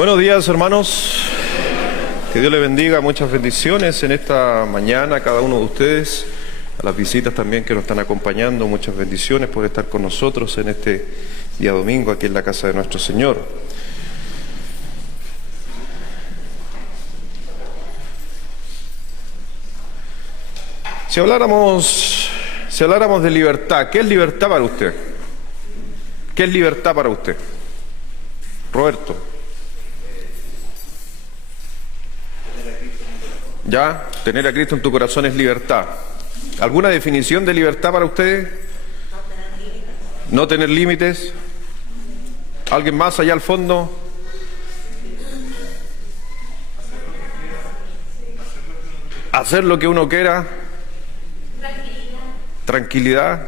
Buenos días, hermanos. Que Dios les bendiga. Muchas bendiciones en esta mañana a cada uno de ustedes. A las visitas también que nos están acompañando. Muchas bendiciones por estar con nosotros en este día domingo aquí en la casa de nuestro Señor. Si habláramos de libertad, ¿qué es libertad para usted? ¿Qué es libertad para usted? Roberto. Ya, tener a Cristo en tu corazón es libertad. ¿Alguna definición de libertad para ustedes? No tener límites. ¿Alguien más allá al fondo? Hacer lo que uno quiera. Tranquilidad.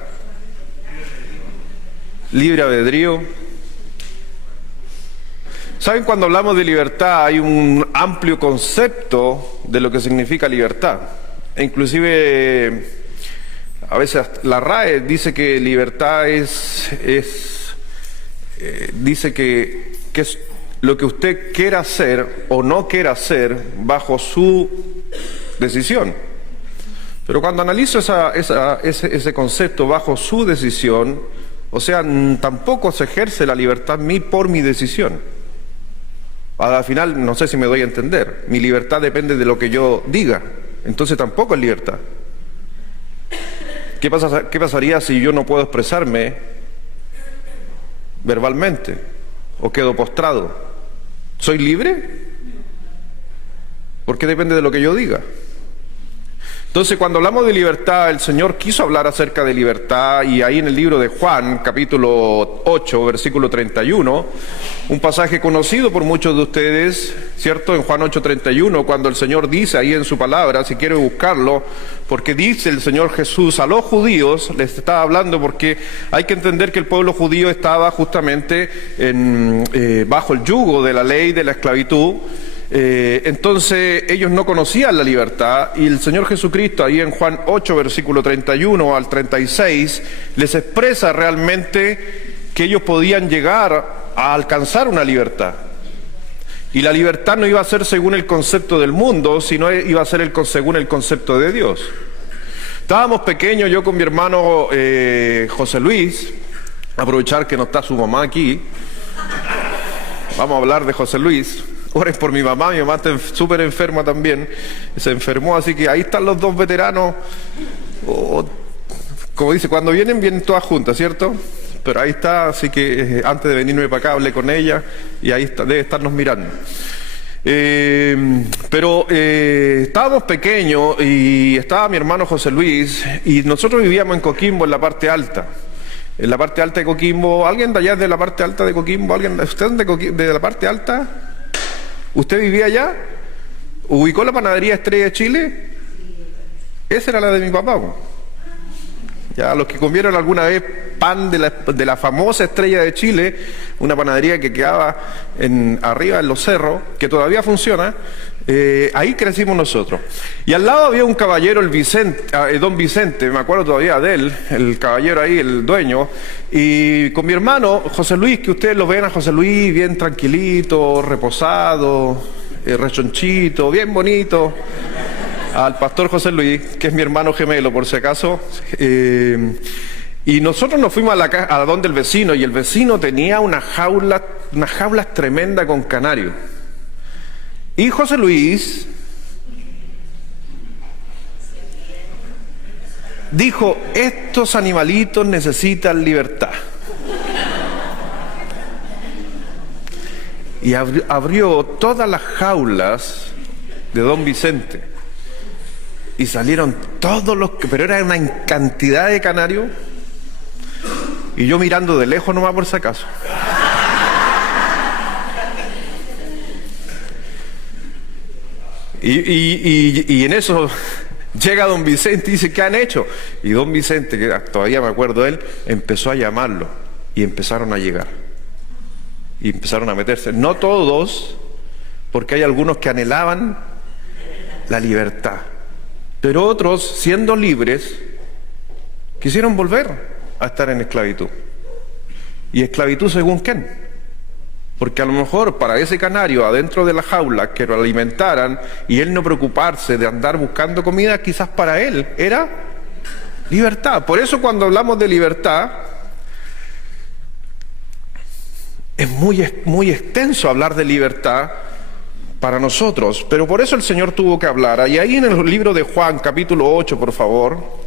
Libre albedrío. ¿Saben? Cuando hablamos de libertad hay un amplio concepto de lo que significa libertad. E inclusive a veces la RAE dice que libertad dice que es lo que usted quiera hacer o no quiera hacer bajo su decisión. Pero cuando analizo ese concepto bajo su decisión, o sea, tampoco se ejerce la libertad en mí por mi decisión. Al final, no sé si me doy a entender, mi libertad depende de lo que yo diga, entonces tampoco es libertad. ¿Qué pasaría si yo no puedo expresarme verbalmente o quedo postrado? ¿Soy libre? Porque depende de lo que yo diga. Entonces, cuando hablamos de libertad, el Señor quiso hablar acerca de libertad, y ahí en el libro de Juan, capítulo 8, versículo 31, un pasaje conocido por muchos de ustedes, ¿cierto? En Juan 8:31, cuando el Señor dice ahí en su palabra, si quiere buscarlo, porque dice el Señor Jesús a los judíos, les estaba hablando porque hay que entender que el pueblo judío estaba justamente bajo el yugo de la ley de la esclavitud. Entonces ellos no conocían la libertad, y el Señor Jesucristo ahí en Juan 8 versículo 31 al 36 les expresa realmente que ellos podían llegar a alcanzar una libertad, y la libertad no iba a ser según el concepto del mundo, sino iba a ser según el concepto de Dios. Estábamos pequeños, yo con mi hermano José Luis, aprovechar que no está su mamá aquí, vamos a hablar de José Luis. Oren por mi mamá está súper enferma también, se enfermó, así que ahí están los dos veteranos, como dice, cuando vienen todas juntas, ¿cierto? Pero ahí está, así que antes de venirme para acá hablé con ella, y ahí está, debe estarnos mirando. Pero estábamos pequeños, y estaba mi hermano José Luis, y nosotros vivíamos en Coquimbo, en la parte alta. En la parte alta de Coquimbo. ¿Alguien de allá es de la parte alta de Coquimbo? ¿Usted es de la parte alta? ¿Usted vivía allá? ¿Ubicó la panadería Estrella de Chile? Esa era la de mi papá. Ya, los que comieron alguna vez pan de la famosa Estrella de Chile, una panadería que quedaba arriba en los cerros, que todavía funciona, ahí crecimos nosotros. Y al lado había un caballero, don Vicente, me acuerdo todavía de él, el caballero ahí, el dueño, y con mi hermano José Luis, que ustedes lo ven a José Luis bien tranquilito, reposado, rechonchito, bien bonito, al pastor José Luis, que es mi hermano gemelo por si acaso, y nosotros nos fuimos a donde el vecino, y el vecino tenía unas jaulas tremendas con canarios. Y José Luis dijo, estos animalitos necesitan libertad. Y abrió todas las jaulas de don Vicente. Y salieron pero era una cantidad de canarios. Y yo mirando de lejos nomás por si acaso. Y en eso llega don Vicente y dice, ¿qué han hecho? Y don Vicente, que todavía me acuerdo de él, empezó a llamarlo, y empezaron a llegar. Y empezaron a meterse. No todos, porque hay algunos que anhelaban la libertad. Pero otros, siendo libres, quisieron volver a estar en esclavitud. ¿Y esclavitud según quién? Porque a lo mejor para ese canario adentro de la jaula que lo alimentaran y él no preocuparse de andar buscando comida, quizás para él era libertad. Por eso cuando hablamos de libertad, es muy extenso hablar de libertad para nosotros, pero por eso el Señor tuvo que hablar. Y ahí en el libro de Juan, capítulo 8, por favor.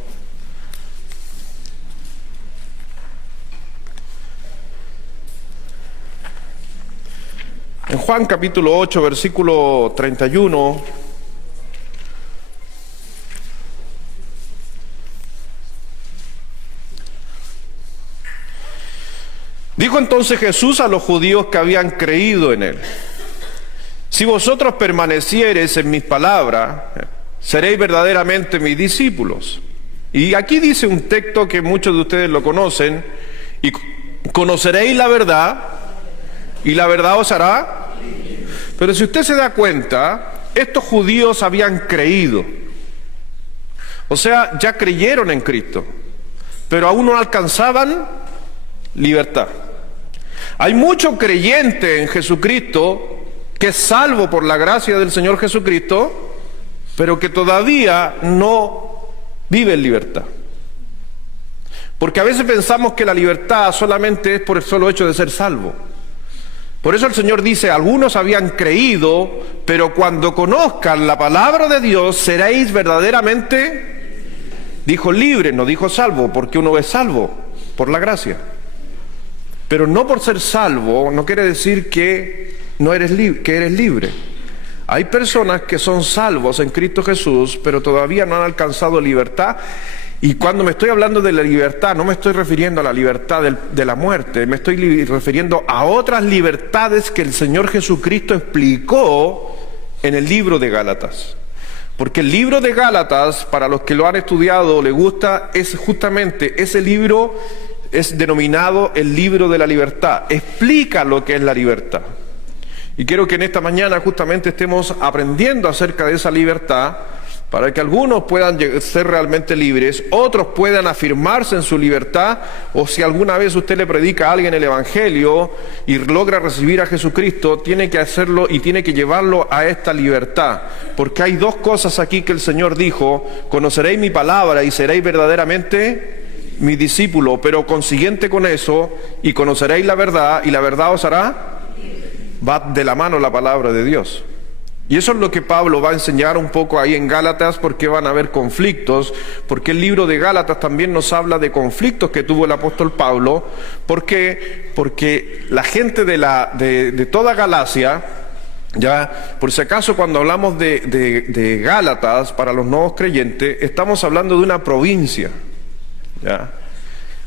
En Juan capítulo 8, versículo 31, dijo entonces Jesús a los judíos que habían creído en él: si vosotros permaneciereis en mis palabras, seréis verdaderamente mis discípulos. Y aquí dice un texto que muchos de ustedes lo conocen: y conoceréis la verdad, y la verdad os hará. Pero si usted se da cuenta, estos judíos habían creído. O sea, ya creyeron en Cristo, pero aún no alcanzaban libertad. Hay mucho creyente en Jesucristo que es salvo por la gracia del Señor Jesucristo, pero que todavía no vive en libertad. Porque a veces pensamos que la libertad solamente es por el solo hecho de ser salvo. Por eso el Señor dice: algunos habían creído, pero cuando conozcan la palabra de Dios seréis verdaderamente, dijo libre, no dijo salvo, porque uno es salvo por la gracia. Pero no por ser salvo no quiere decir que no eres que eres libre. Hay personas que son salvos en Cristo Jesús, pero todavía no han alcanzado libertad. Y cuando me estoy hablando de la libertad, no me estoy refiriendo a la libertad de la muerte, me estoy refiriendo a otras libertades que el Señor Jesucristo explicó en el libro de Gálatas. Porque el libro de Gálatas, para los que lo han estudiado, le gusta, es justamente ese libro, es denominado el libro de la libertad. Explica lo que es la libertad. Y quiero que en esta mañana justamente estemos aprendiendo acerca de esa libertad, para que algunos puedan ser realmente libres, otros puedan afirmarse en su libertad, o si alguna vez usted le predica a alguien el Evangelio y logra recibir a Jesucristo, tiene que hacerlo y tiene que llevarlo a esta libertad. Porque hay dos cosas aquí que el Señor dijo: conoceréis mi palabra y seréis verdaderamente mi discípulo, pero consiguiente con eso, y conoceréis la verdad, y la verdad os hará. Va de la mano la palabra de Dios. Y eso es lo que Pablo va a enseñar un poco ahí en Gálatas, porque van a haber conflictos, porque el libro de Gálatas también nos habla de conflictos que tuvo el apóstol Pablo. ¿Por qué? Porque la gente de toda Galacia, ya, por si acaso cuando hablamos de Gálatas para los nuevos creyentes, estamos hablando de una provincia, ya.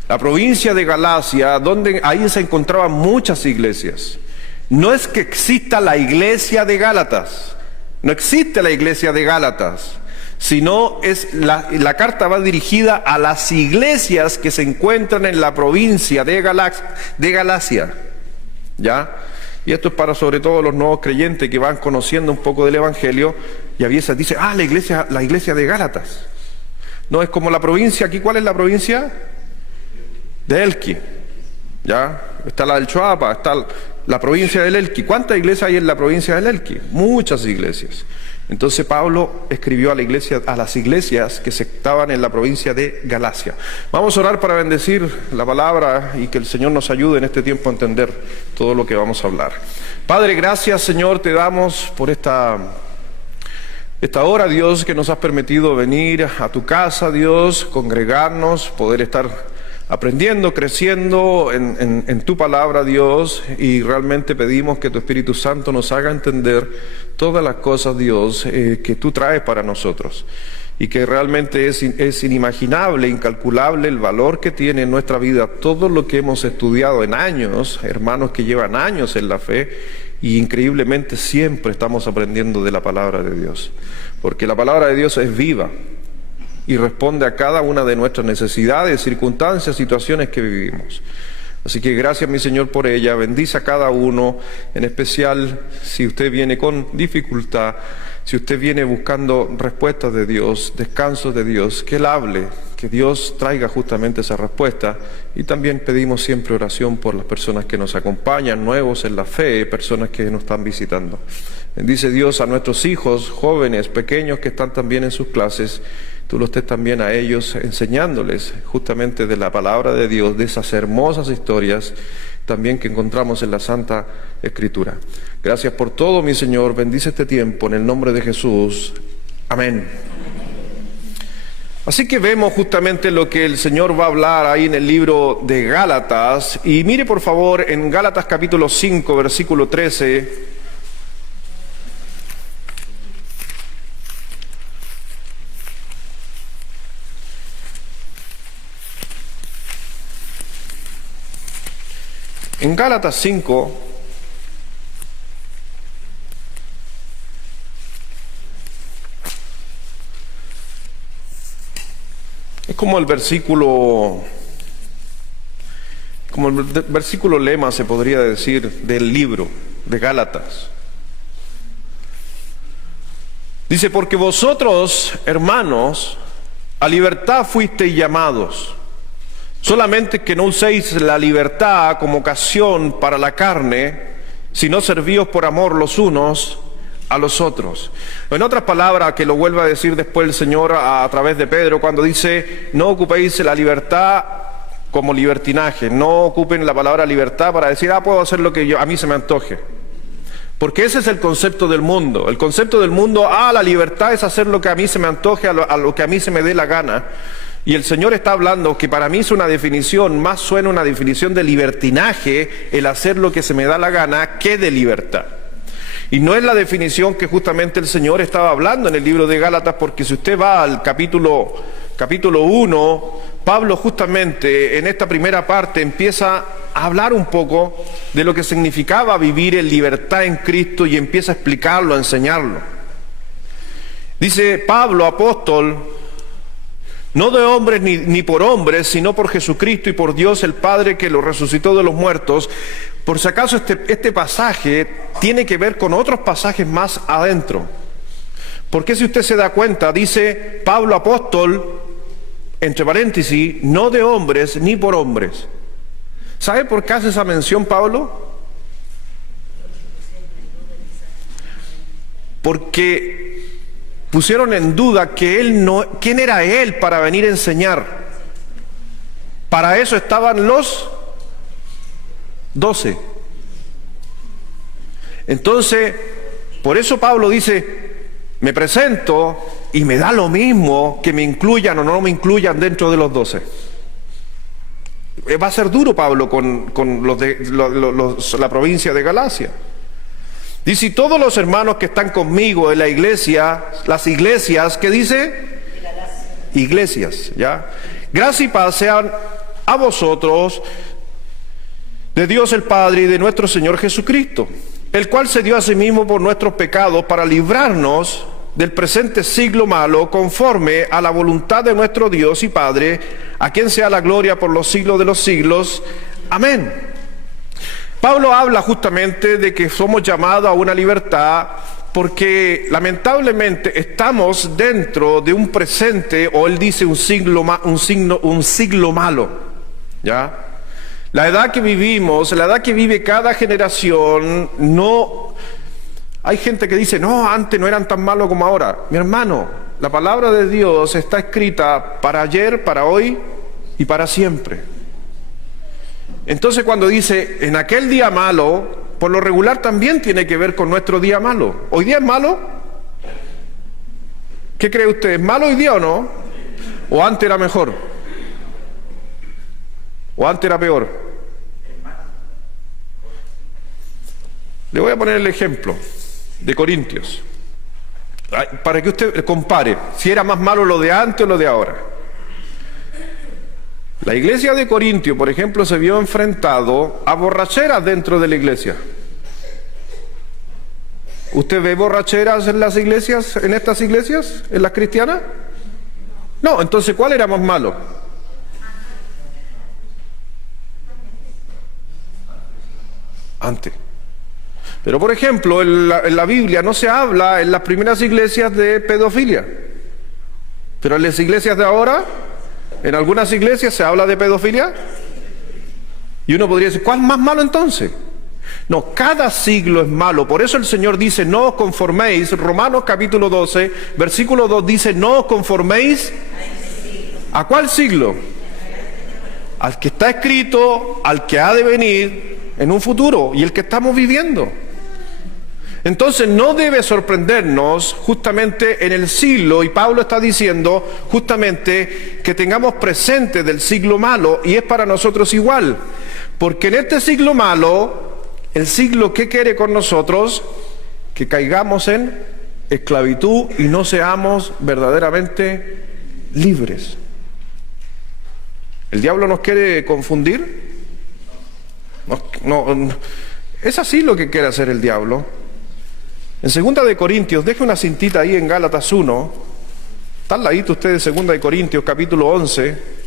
La provincia de Galacia, donde ahí se encontraban muchas iglesias. No es que exista la iglesia de Gálatas, no existe la iglesia de Gálatas, sino es la carta va dirigida a las iglesias que se encuentran en la provincia de Galacia, ¿ya? Y esto es para sobre todo los nuevos creyentes que van conociendo un poco del Evangelio, y a veces dice: la iglesia de Gálatas. No, es como la provincia, aquí, ¿cuál es la provincia? De Elqui, ¿ya? Está la del Choapa, está la provincia del Elqui. ¿Cuántas iglesias hay en la provincia del Elqui? Muchas iglesias. Entonces Pablo escribió a las iglesias que se estaban en la provincia de Galacia. Vamos a orar para bendecir la palabra y que el Señor nos ayude en este tiempo a entender todo lo que vamos a hablar. Padre, gracias, Señor, te damos por esta hora, Dios, que nos has permitido venir a tu casa, Dios, congregarnos, poder estar aprendiendo, creciendo en tu palabra, Dios, y realmente pedimos que tu Espíritu Santo nos haga entender todas las cosas, Dios, que tú traes para nosotros, y que realmente es inimaginable, incalculable el valor que tiene en nuestra vida todo lo que hemos estudiado en años, hermanos que llevan años en la fe, y increíblemente siempre estamos aprendiendo de la palabra de Dios, porque la palabra de Dios es viva y responde a cada una de nuestras necesidades, circunstancias, situaciones que vivimos. Así que gracias, mi Señor, por ella. Bendice a cada uno, en especial si usted viene con dificultad, si usted viene buscando respuestas de Dios, descansos de Dios, que Él hable, que Dios traiga justamente esa respuesta. Y también pedimos siempre oración por las personas que nos acompañan, nuevos en la fe, personas que nos están visitando. Bendice Dios a nuestros hijos, jóvenes, pequeños que están también en sus clases. Tú lo estés también a ellos enseñándoles justamente de la palabra de Dios, de esas hermosas historias también que encontramos en la Santa Escritura. Gracias por todo, mi Señor. Bendice este tiempo en el nombre de Jesús. Amén. Así que vemos justamente lo que el Señor va a hablar ahí en el libro de Gálatas. Y mire por favor en Gálatas capítulo 5, versículo 13. En Gálatas 5, es como el versículo lema, se podría decir, del libro de Gálatas. Dice, porque vosotros, hermanos, a libertad fuisteis llamados. Solamente que no uséis la libertad como ocasión para la carne, sino servíos por amor los unos a los otros. En otras palabras, que lo vuelva a decir después el Señor a través de Pedro, cuando dice, no ocupéis la libertad como libertinaje, no ocupen la palabra libertad para decir, puedo hacer lo que a mí se me antoje. Porque ese es el concepto del mundo. El concepto del mundo, la libertad es hacer lo que a mí se me antoje, a lo que a mí se me dé la gana. Y el Señor está hablando que para mí es una definición, más suena una definición de libertinaje, el hacer lo que se me da la gana, que de libertad. Y no es la definición que justamente el Señor estaba hablando en el libro de Gálatas, porque si usted va al capítulo 1, Pablo justamente en esta primera parte empieza a hablar un poco de lo que significaba vivir en libertad en Cristo y empieza a explicarlo, a enseñarlo. Dice Pablo, apóstol, no de hombres ni por hombres, sino por Jesucristo y por Dios el Padre que lo resucitó de los muertos. Por si acaso este pasaje tiene que ver con otros pasajes más adentro. Porque si usted se da cuenta, dice Pablo apóstol, entre paréntesis, no de hombres ni por hombres. ¿Sabe por qué hace esa mención Pablo? Porque pusieron en duda que quién era él para venir a enseñar. Para eso estaban los 12. Entonces, por eso Pablo dice, me presento y me da lo mismo que me incluyan o no me incluyan dentro de los 12. Va a ser duro Pablo con la provincia de Galacia. Dice, y todos los hermanos que están conmigo en la iglesia, las iglesias, ¿qué dice? Iglesias, ¿ya? Gracia y paz sean a vosotros, de Dios el Padre y de nuestro Señor Jesucristo, el cual se dio a sí mismo por nuestros pecados para librarnos del presente siglo malo, conforme a la voluntad de nuestro Dios y Padre, a quien sea la gloria por los siglos de los siglos. Amén. Pablo habla justamente de que somos llamados a una libertad porque lamentablemente estamos dentro de un presente, o él dice un siglo malo, ¿ya? La edad que vivimos, la edad que vive cada generación, no... Hay gente que dice, no, antes no eran tan malos como ahora. Mi hermano, la palabra de Dios está escrita para ayer, para hoy y para siempre. Entonces cuando dice, en aquel día malo, por lo regular también tiene que ver con nuestro día malo. ¿Hoy día es malo? ¿Qué cree usted? ¿Es malo hoy día o no? ¿O antes era mejor? ¿O antes era peor? Le voy a poner el ejemplo de Corintios, para que usted compare si era más malo lo de antes o lo de ahora. La iglesia de Corintio, por ejemplo, se vio enfrentado a borracheras dentro de la iglesia. ¿Usted ve borracheras en las iglesias, en estas iglesias, en las cristianas? No, entonces ¿cuál era más malo? Antes. Pero por ejemplo, en la Biblia no se habla en las primeras iglesias de pedofilia. Pero en las iglesias de ahora En algunas iglesias se habla de pedofilia. Y uno podría decir, ¿cuál es más malo entonces? No, cada siglo es malo. Por eso el Señor dice, no os conforméis. Romanos capítulo 12, versículo 2 dice, no os conforméis. ¿A cuál siglo? Al que está escrito, al que ha de venir en un futuro y el que estamos viviendo. Entonces no debe sorprendernos justamente en el siglo, y Pablo está diciendo justamente que tengamos presente del siglo malo, y es para nosotros igual, porque en este siglo malo, el siglo que quiere con nosotros, que caigamos en esclavitud y no seamos verdaderamente libres. ¿El diablo nos quiere confundir? No, es así lo que quiere hacer el diablo. En 2 de Corintios, deje una cintita ahí en Gálatas 1, está al ladito ustedes, 2 de Corintios, capítulo 11.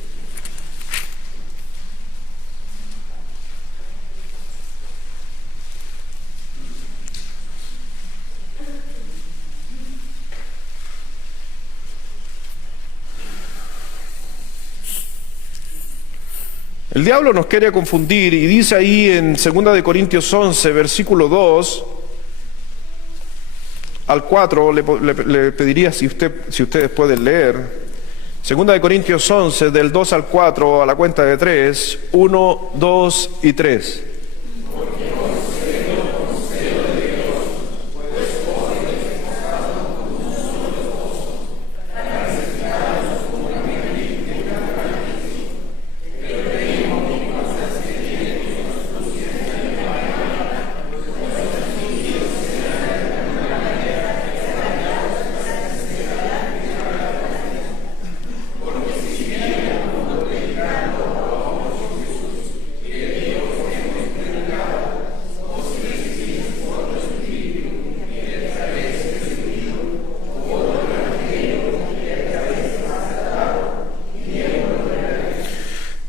El diablo nos quiere confundir y dice ahí en 2 de Corintios 11, versículo 2 al 4, le pediría si ustedes pueden leer. 2 de Corintios 11, del 2 al 4, a la cuenta de 3, 1, 2 y 3.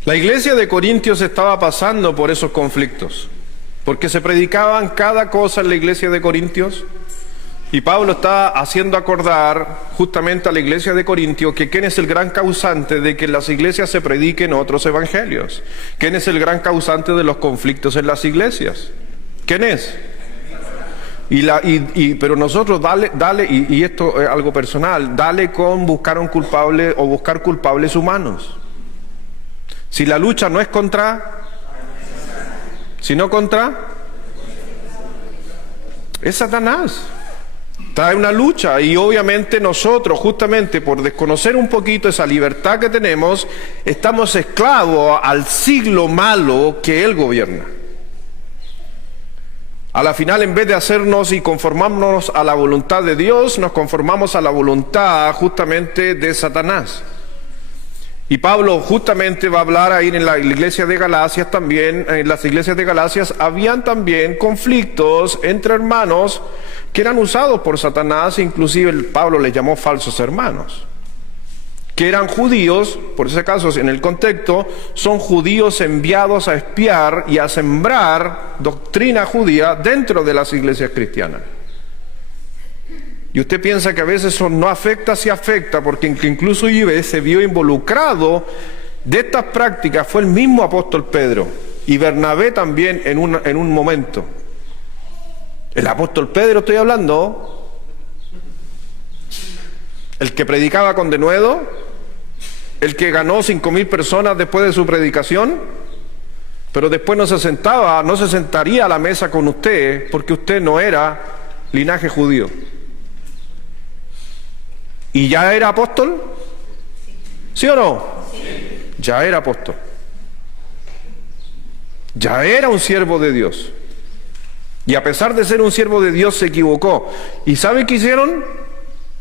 La iglesia de Corintios estaba pasando por esos conflictos, porque se predicaban cada cosa en la iglesia de Corintios, y Pablo está haciendo acordar justamente a la iglesia de Corintios que quién es el gran causante de que en las iglesias se prediquen otros evangelios, quién es el gran causante de los conflictos en las iglesias, quién es. Pero nosotros y esto es algo personal, dale con buscar un culpable o buscar culpables humanos. Si la lucha no es sino es Satanás. Trae una lucha, y obviamente nosotros, justamente por desconocer un poquito esa libertad que tenemos, estamos esclavos al siglo malo que él gobierna. A la final, en vez de hacernos y conformarnos a la voluntad de Dios, nos conformamos a la voluntad justamente de Satanás. Y Pablo justamente va a hablar ahí en la iglesia de Galacias también. En las iglesias de Galacias habían también conflictos entre hermanos que eran usados por Satanás, inclusive Pablo les llamó falsos hermanos, que eran judíos, por ese caso en el contexto, son judíos enviados a espiar y a sembrar doctrina judía dentro de las iglesias cristianas. Y usted piensa que a veces eso no afecta, sí afecta, porque incluso se vio involucrado de estas prácticas, fue el mismo apóstol Pedro y Bernabé también en un momento. El apóstol Pedro estoy hablando, el que predicaba con denuedo, el que ganó 5.000 personas después de su predicación, pero después no se sentaría a la mesa con usted porque usted no era linaje judío. ¿Y ya era apóstol? ¿Sí o no? Sí. Ya era apóstol. Ya era un siervo de Dios. Y a pesar de ser un siervo de Dios se equivocó. ¿Y sabe qué hicieron?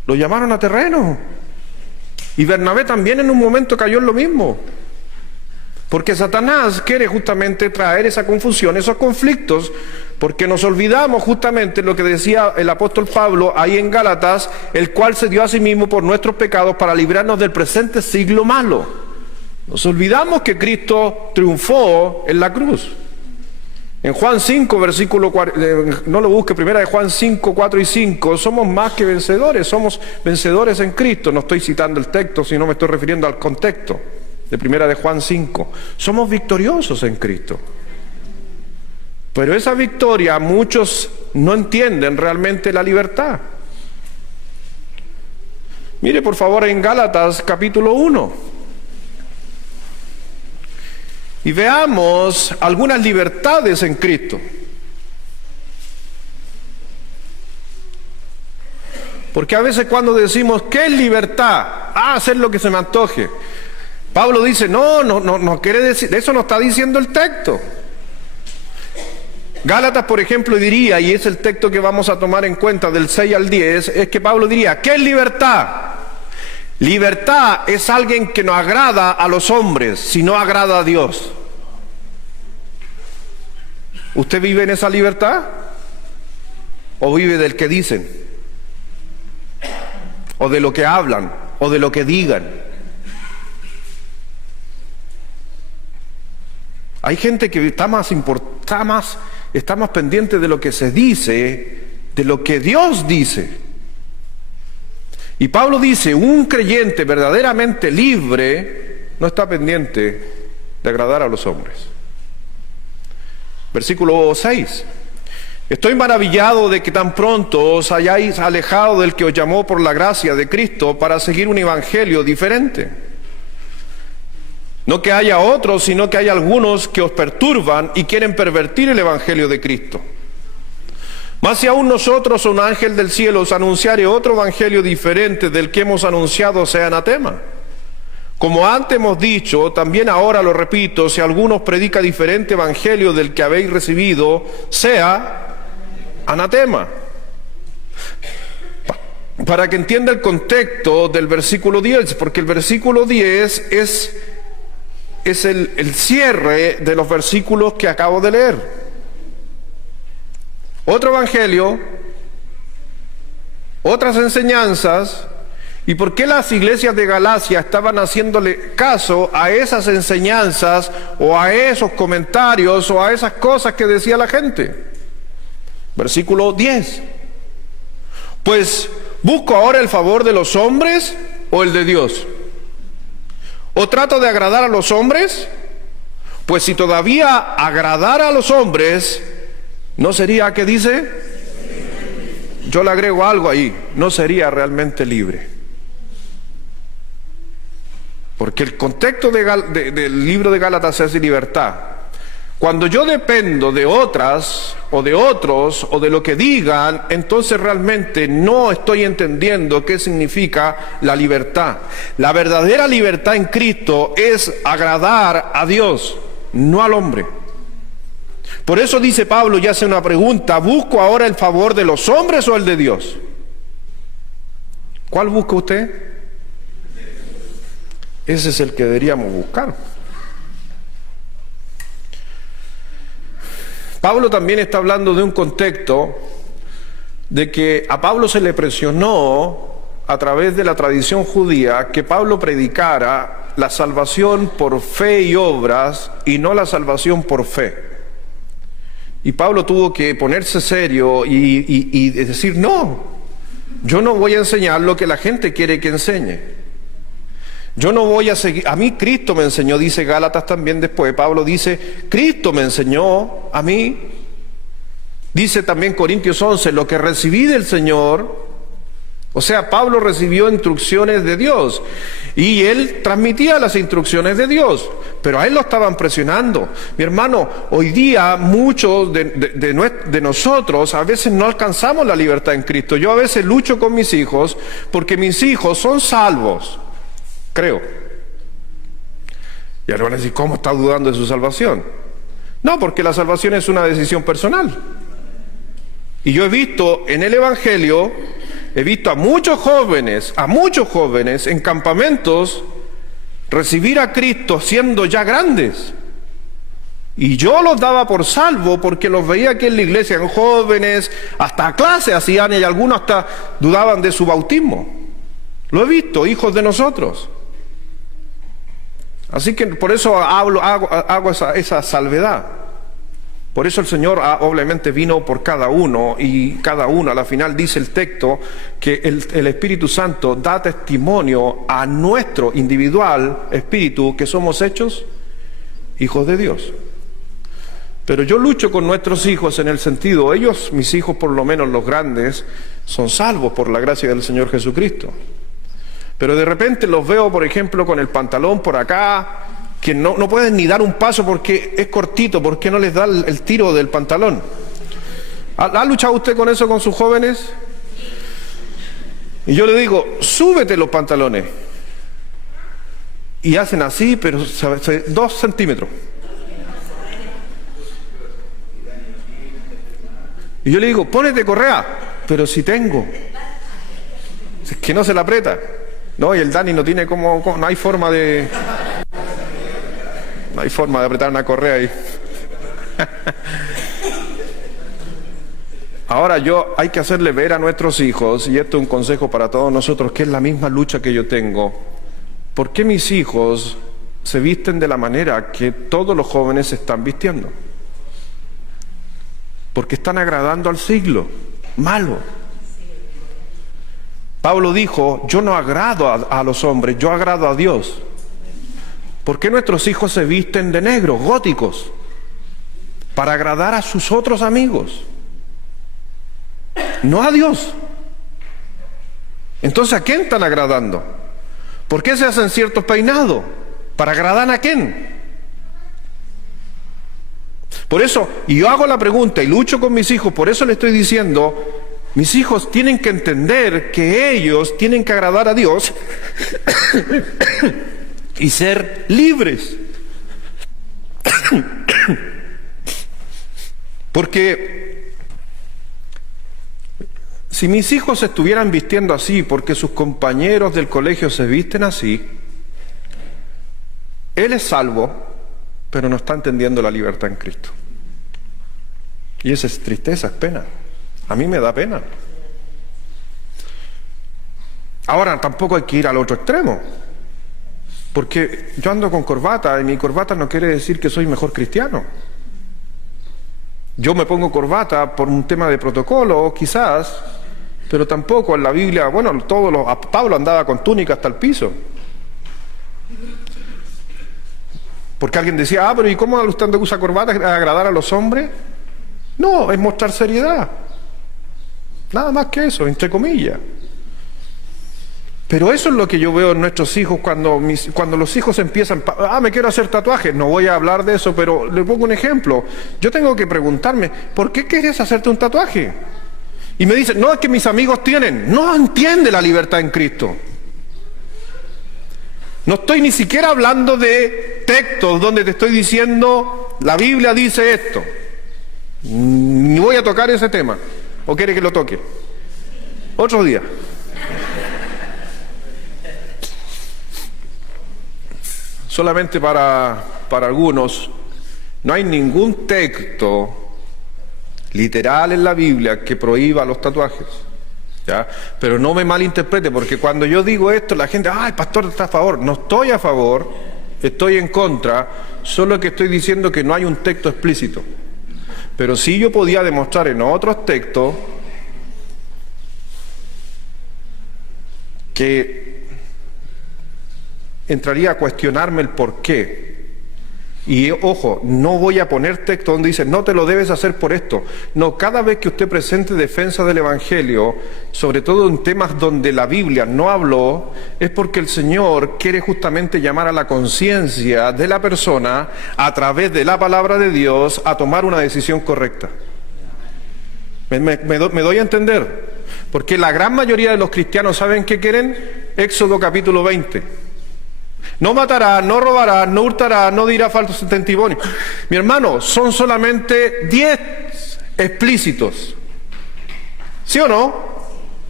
Lo llamaron a terreno. Y Bernabé también en un momento cayó en lo mismo. Porque Satanás quiere justamente traer esa confusión, esos conflictos, porque nos olvidamos justamente lo que decía el apóstol Pablo ahí en Gálatas, el cual se dio a sí mismo por nuestros pecados para librarnos del presente siglo malo. Nos olvidamos que Cristo triunfó en la cruz. En Juan 5, versículo 4, no lo busque, primera de Juan 5, 4 y 5, somos más que vencedores, somos vencedores en Cristo. No estoy citando el texto, sino me estoy refiriendo al contexto. de Primera de Juan 5. Somos victoriosos en Cristo. Pero esa victoria muchos no entienden realmente la libertad. Mire por favor en Gálatas capítulo 1. Y veamos algunas libertades en Cristo. Porque a veces cuando decimos, ¿qué es libertad? Hacer lo que se me antoje. Pablo dice, no quiere decir, eso no está diciendo el texto. Gálatas, por ejemplo, diría, y es el texto que vamos a tomar en cuenta del 6 al 10, es que Pablo diría, ¿qué es libertad? Libertad es alguien que no agrada a los hombres, sino agrada a Dios. ¿Usted vive en esa libertad? ¿O vive del que dicen? ¿O de lo que hablan? ¿O de lo que digan? Hay gente que está más pendiente de lo que se dice, de lo que Dios dice. Y Pablo dice, un creyente verdaderamente libre no está pendiente de agradar a los hombres. Versículo 6. Estoy maravillado de que tan pronto os hayáis alejado del que os llamó por la gracia de Cristo para seguir un evangelio diferente. No que haya otros, sino que hay algunos que os perturban y quieren pervertir el evangelio de Cristo. Mas si aún nosotros, un ángel del cielo, os anunciare otro evangelio diferente del que hemos anunciado, sea anatema. Como antes hemos dicho, también ahora lo repito, si alguno os predica diferente evangelio del que habéis recibido, sea anatema. Para que entienda el contexto del versículo 10, porque el versículo 10 es el cierre de los versículos que acabo de leer. Otro evangelio, otras enseñanzas. ¿Y por qué las iglesias de Galacia estaban haciéndole caso a esas enseñanzas o a esos comentarios o a esas cosas que decía la gente? Versículo 10. Pues, ¿busco ahora el favor de los hombres o el de Dios? ¿O trato de agradar a los hombres? Pues si todavía agradara a los hombres, ¿no sería, qué dice? Yo le agrego algo ahí, no sería realmente libre. Porque el contexto del libro de Gálatas es de libertad. Cuando yo dependo de otras o de otros o de lo que digan, entonces realmente no estoy entendiendo qué significa la libertad. La verdadera libertad en Cristo es agradar a Dios, no al hombre. Por eso dice Pablo y hace una pregunta, ¿busco ahora el favor de los hombres o el de Dios? ¿Cuál busca usted? Ese es el que deberíamos buscar. Pablo también está hablando de un contexto de que a Pablo se le presionó a través de la tradición judía que Pablo predicara la salvación por fe y obras y no la salvación por fe. Y Pablo tuvo que ponerse serio y decir, no, yo no voy a enseñar lo que la gente quiere que enseñe. Yo no voy a seguir, a mí Cristo me enseñó, dice Gálatas también después, Pablo dice, Cristo me enseñó a mí. Dice también Corintios 11, lo que recibí del Señor, o sea, Pablo recibió instrucciones de Dios y él transmitía las instrucciones de Dios, pero a él lo estaban presionando. Mi hermano, hoy día muchos de nosotros a veces no alcanzamos la libertad en Cristo. Yo a veces lucho con mis hijos porque mis hijos son salvos, creo. Y ahora van a decir, ¿cómo está dudando de su salvación? No, porque la salvación es una decisión personal. Y yo he visto en el Evangelio, he visto a muchos jóvenes en campamentos recibir a Cristo siendo ya grandes. Y yo los daba por salvo porque los veía aquí en la iglesia, en jóvenes, hasta clase hacían y algunos hasta dudaban de su bautismo. Lo he visto, hijos de nosotros. Así que por eso hago esa salvedad. Por eso el Señor obviamente vino por cada uno, y cada uno, a la final dice el texto, que el Espíritu Santo da testimonio a nuestro individual espíritu que somos hechos hijos de Dios. Pero yo lucho con nuestros hijos en el sentido, ellos, mis hijos por lo menos los grandes, son salvos por la gracia del Señor Jesucristo. Pero de repente los veo, por ejemplo, con el pantalón por acá, que no pueden ni dar un paso porque es cortito. ¿Por qué no les da el tiro del pantalón? ¿Ha luchado usted con eso con sus jóvenes? Y yo le digo, súbete los pantalones. Y hacen así, pero 2 centímetros. Y yo le digo, pónete correa. Pero si tengo. Es que no se la aprieta. No, y el Dani no tiene no hay forma de... No hay forma de apretar una correa ahí. Ahora hay que hacerle ver a nuestros hijos, y esto es un consejo para todos nosotros, que es la misma lucha que yo tengo. ¿Por qué mis hijos se visten de la manera que todos los jóvenes se están vistiendo? Porque están agradando al siglo malo. Pablo dijo, yo no agrado a los hombres, yo agrado a Dios. ¿Por qué nuestros hijos se visten de negro, góticos? Para agradar a sus otros amigos, no a Dios. Entonces, ¿a quién están agradando? ¿Por qué se hacen ciertos peinados? ¿Para agradar a quién? Por eso, y yo hago la pregunta y lucho con mis hijos, por eso le estoy diciendo, mis hijos tienen que entender que ellos tienen que agradar a Dios y ser libres. Porque si mis hijos se estuvieran vistiendo así porque sus compañeros del colegio se visten así, él es salvo, pero no está entendiendo la libertad en Cristo. Y esa es tristeza, es pena. A mí me da pena. Ahora tampoco hay que ir al otro extremo, porque yo ando con corbata y mi corbata no quiere decir que soy mejor cristiano. Yo me pongo corbata por un tema de protocolo, quizás, pero tampoco en la Biblia, Pablo andaba con túnica hasta el piso. Porque alguien decía, pero ¿y cómo usted usa corbata? ¿Es agradar a los hombres? No, es mostrar seriedad. Nada más que eso, entre comillas. Pero eso es lo que yo veo en nuestros hijos cuando los hijos empiezan, me quiero hacer tatuajes. No voy a hablar de eso, pero le pongo un ejemplo. Yo tengo que preguntarme, ¿por qué quieres hacerte un tatuaje? Y me dicen, no, es que mis amigos tienen. No entiende la libertad en Cristo. No estoy ni siquiera hablando de textos donde te estoy diciendo, la Biblia dice esto. Ni voy a tocar ese tema. ¿O quiere que lo toque? Otro día. Solamente para algunos, no hay ningún texto literal en la Biblia que prohíba los tatuajes, ¿ya? Pero no me malinterprete, porque cuando yo digo esto, la gente, el pastor está a favor. No estoy a favor, estoy en contra, solo que estoy diciendo que no hay un texto explícito. Pero sí yo podía demostrar en otros textos que entraría a cuestionarme el por qué. Y ojo, no voy a poner texto donde dice, no te lo debes hacer por esto. No, cada vez que usted presente defensa del Evangelio, sobre todo en temas donde la Biblia no habló, es porque el Señor quiere justamente llamar a la conciencia de la persona, a través de la palabra de Dios, a tomar una decisión correcta. ¿Me doy a entender? Porque la gran mayoría de los cristianos, ¿saben qué quieren? Éxodo capítulo 20. No matará, no robará, no hurtará, no dirá falso testimonio. Mi hermano, son solamente 10 explícitos. ¿Sí o no?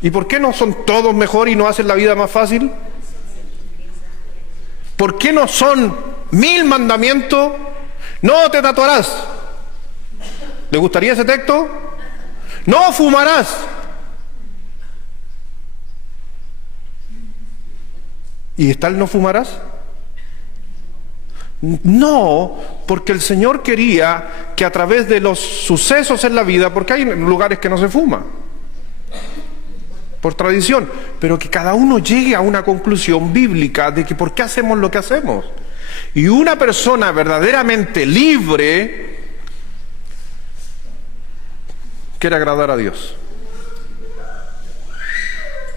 ¿Y por qué no son todos mejor y no hacen la vida más fácil? ¿Por qué no son 1000 mandamientos? No te tatuarás. ¿Le gustaría ese texto? No fumarás. ¿Y está el no fumarás? No, porque el Señor quería que a través de los sucesos en la vida, porque hay lugares que no se fuma, por tradición, pero que cada uno llegue a una conclusión bíblica de que por qué hacemos lo que hacemos. Y una persona verdaderamente libre quiere agradar a Dios.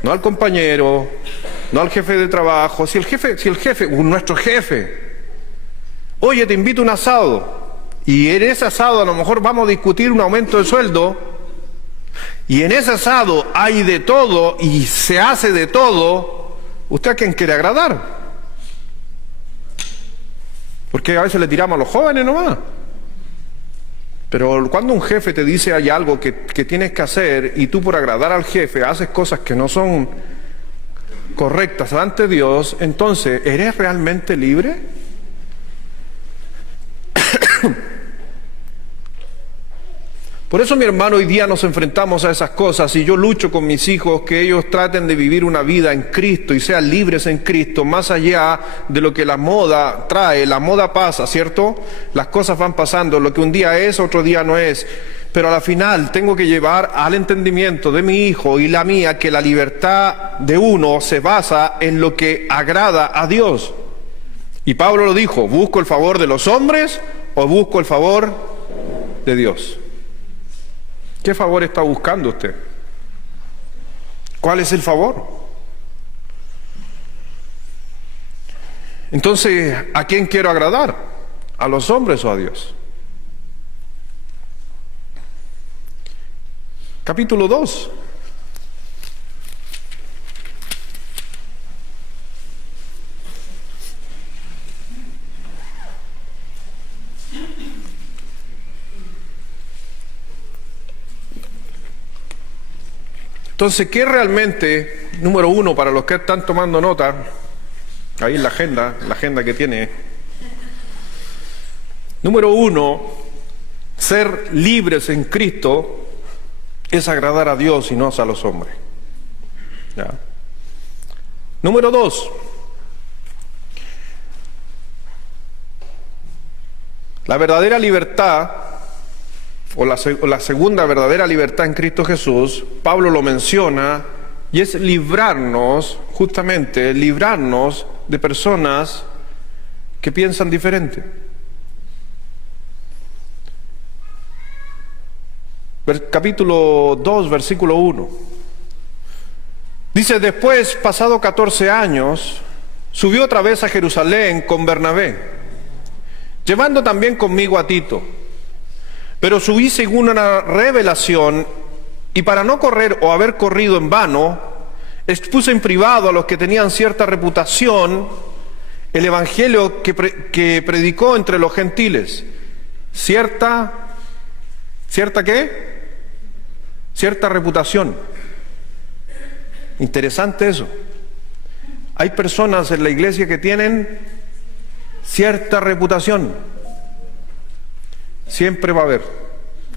No al compañero, no al jefe de trabajo. Si el jefe, nuestro jefe, oye, te invito a un asado, y en ese asado a lo mejor vamos a discutir un aumento de sueldo, y en ese asado hay de todo y se hace de todo, ¿usted a quién quiere agradar? Porque a veces le tiramos a los jóvenes nomás. Pero cuando un jefe te dice hay algo que tienes que hacer y tú por agradar al jefe haces cosas que no son correctas ante Dios, entonces, ¿eres realmente libre? Por eso, mi hermano, hoy día nos enfrentamos a esas cosas y yo lucho con mis hijos que ellos traten de vivir una vida en Cristo y sean libres en Cristo, más allá de lo que la moda trae. La moda pasa, ¿cierto? Las cosas van pasando, lo que un día es, otro día no es. Pero a la final tengo que llevar al entendimiento de mi hijo y la mía que la libertad de uno se basa en lo que agrada a Dios. Y Pablo lo dijo, ¿busco el favor de los hombres o busco el favor de Dios? ¿Qué favor está buscando usted? ¿Cuál es el favor? Entonces, ¿a quién quiero agradar? ¿A los hombres o a Dios? Capítulo 2. Entonces, ¿qué realmente, número uno, para los que están tomando nota, ahí en la agenda que tiene, número uno, ser libres en Cristo es agradar a Dios y no a los hombres. ¿Ya? Número dos, la verdadera libertad, o la segunda verdadera libertad en Cristo Jesús, Pablo lo menciona, y es librarnos, justamente, librarnos de personas que piensan diferente. Capítulo 2, versículo 1. Dice, después, pasado 14 años, subió otra vez a Jerusalén con Bernabé, llevando también conmigo a Tito. Pero subí según una revelación, y para no correr o haber corrido en vano, expuse en privado a los que tenían cierta reputación el evangelio que predicó entre los gentiles. ¿Cierta qué? Cierta reputación. Interesante eso. Hay personas en la iglesia que tienen cierta reputación. Siempre va a haber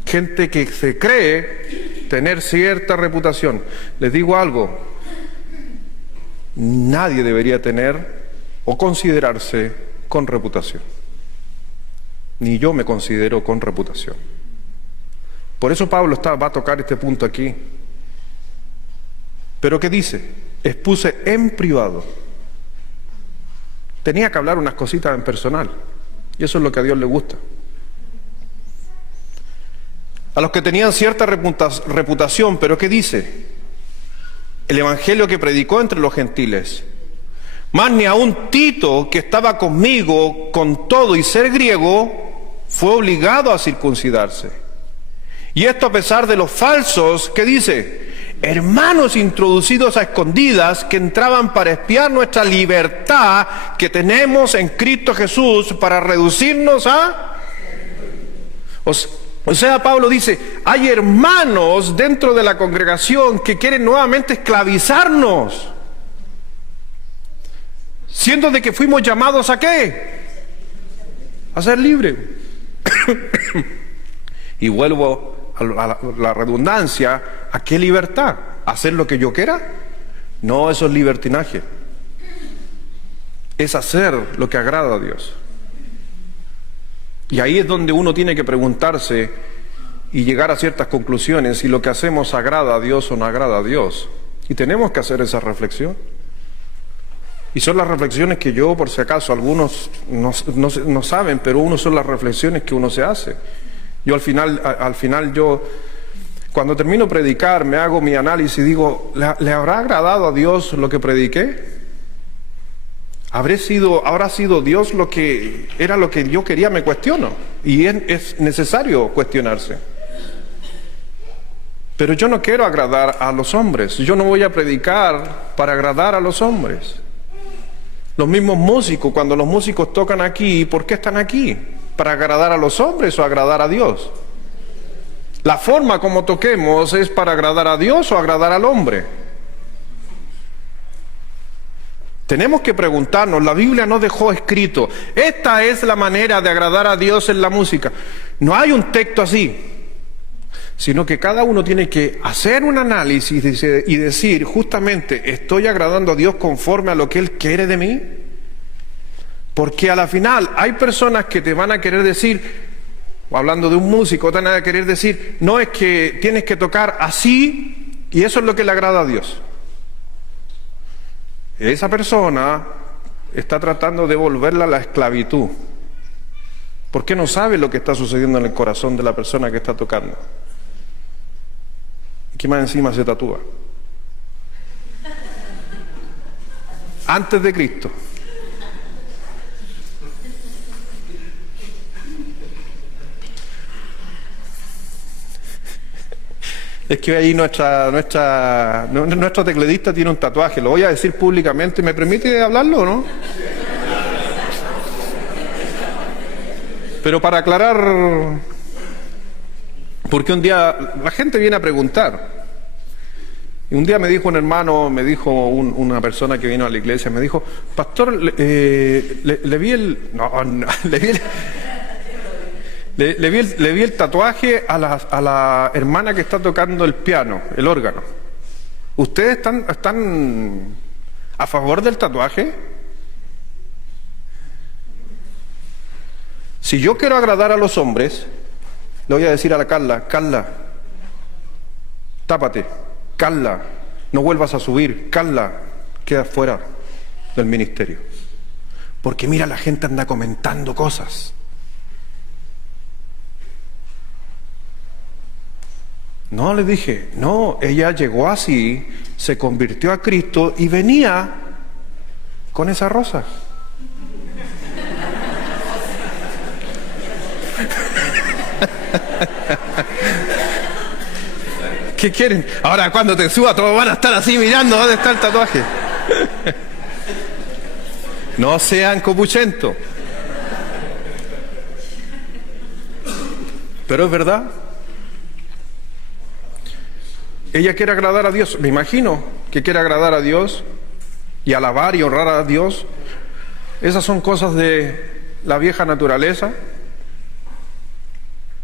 gente que se cree tener cierta reputación. Les digo algo, nadie debería tener o considerarse con reputación. Ni yo me considero con reputación. Por eso Pablo va a tocar este punto aquí. Pero ¿qué dice? Expuse en privado. Tenía que hablar unas cositas en personal. Y eso es lo que a Dios le gusta. A los que tenían cierta reputación, pero ¿qué dice? El evangelio que predicó entre los gentiles. Más ni aun Tito, que estaba conmigo con todo y ser griego, fue obligado a circuncidarse. Y esto a pesar de los falsos, ¿qué dice? Hermanos introducidos a escondidas que entraban para espiar nuestra libertad que tenemos en Cristo Jesús para reducirnos a... O sea, Pablo dice, hay hermanos dentro de la congregación que quieren nuevamente esclavizarnos, siendo de que fuimos llamados ¿a qué? A ser libres. Y vuelvo a la redundancia, ¿a qué libertad? ¿Hacer lo que yo quiera? No, eso es libertinaje. Es hacer lo que agrada a Dios. Y ahí es donde uno tiene que preguntarse y llegar a ciertas conclusiones si lo que hacemos agrada a Dios o no agrada a Dios. Y tenemos que hacer esa reflexión. Y son las reflexiones que yo, por si acaso, algunos no saben, pero son las reflexiones que uno se hace. Yo al final yo, cuando termino de predicar, me hago mi análisis y digo, ¿le habrá agradado a Dios lo que prediqué? ¿Habrá sido Dios lo que era lo que yo quería? Me cuestiono. Y es necesario cuestionarse. Pero yo no quiero agradar a los hombres. Yo no voy a predicar para agradar a los hombres. Los mismos músicos, cuando los músicos tocan aquí, ¿por qué están aquí? ¿Para agradar a los hombres o agradar a Dios? La forma como toquemos es para agradar a Dios o agradar al hombre. Tenemos que preguntarnos, la Biblia nos dejó escrito, esta es la manera de agradar a Dios en la música. No hay un texto así, sino que cada uno tiene que hacer un análisis y decir, justamente, ¿estoy agradando a Dios conforme a lo que Él quiere de mí? Porque a la final hay personas que te van a querer decir, hablando de un músico, te van a querer decir, no, es que tienes que tocar así y eso es lo que le agrada a Dios. Esa persona está tratando de volverla a la esclavitud, porque no sabe lo que está sucediendo en el corazón de la persona que está tocando. Y que más encima se tatúa. Antes de Cristo. Es que ahí nuestro tecladista tiene un tatuaje, lo voy a decir públicamente, ¿me permite hablarlo o no? Pero para aclarar, porque un día la gente viene a preguntar, y un día me dijo un hermano, una persona que vino a la iglesia, me dijo, pastor, le vi el tatuaje a la hermana que está tocando el piano, el órgano. ¿Ustedes están a favor del tatuaje? Si yo quiero agradar a los hombres, le voy a decir a la Carla, tápate, Carla, no vuelvas a subir, Carla, queda fuera del ministerio. Porque mira, la gente anda comentando cosas. No, le dije, no, ella llegó así, se convirtió a Cristo y venía con esa rosa. ¿Qué quieren? Ahora cuando te suba todos van a estar así mirando dónde está el tatuaje. No sean copuchentos. Pero es verdad. Ella quiere agradar a Dios, me imagino que quiere agradar a Dios y alabar y honrar a Dios. Esas son cosas de la vieja naturaleza.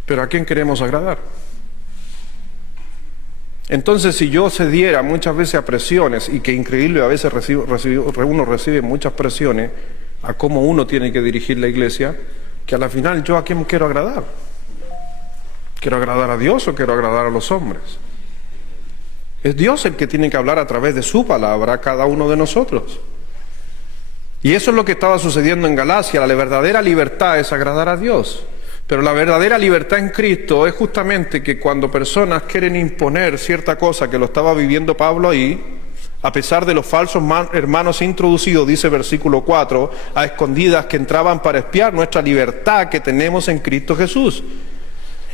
Pero ¿a quién queremos agradar? Entonces, si yo cediera muchas veces a presiones, y que increíble, a veces uno recibe muchas presiones a cómo uno tiene que dirigir la iglesia, que a la final yo ¿a quién quiero agradar? ¿Quiero agradar a Dios o quiero agradar a los hombres? Es Dios el que tiene que hablar a través de su palabra a cada uno de nosotros. Y eso es lo que estaba sucediendo en Galacia. La verdadera libertad es agradar a Dios. Pero la verdadera libertad en Cristo es justamente que cuando personas quieren imponer cierta cosa, que lo estaba viviendo Pablo ahí, a pesar de los falsos hermanos introducidos, dice versículo 4, a escondidas que entraban para espiar nuestra libertad que tenemos en Cristo Jesús,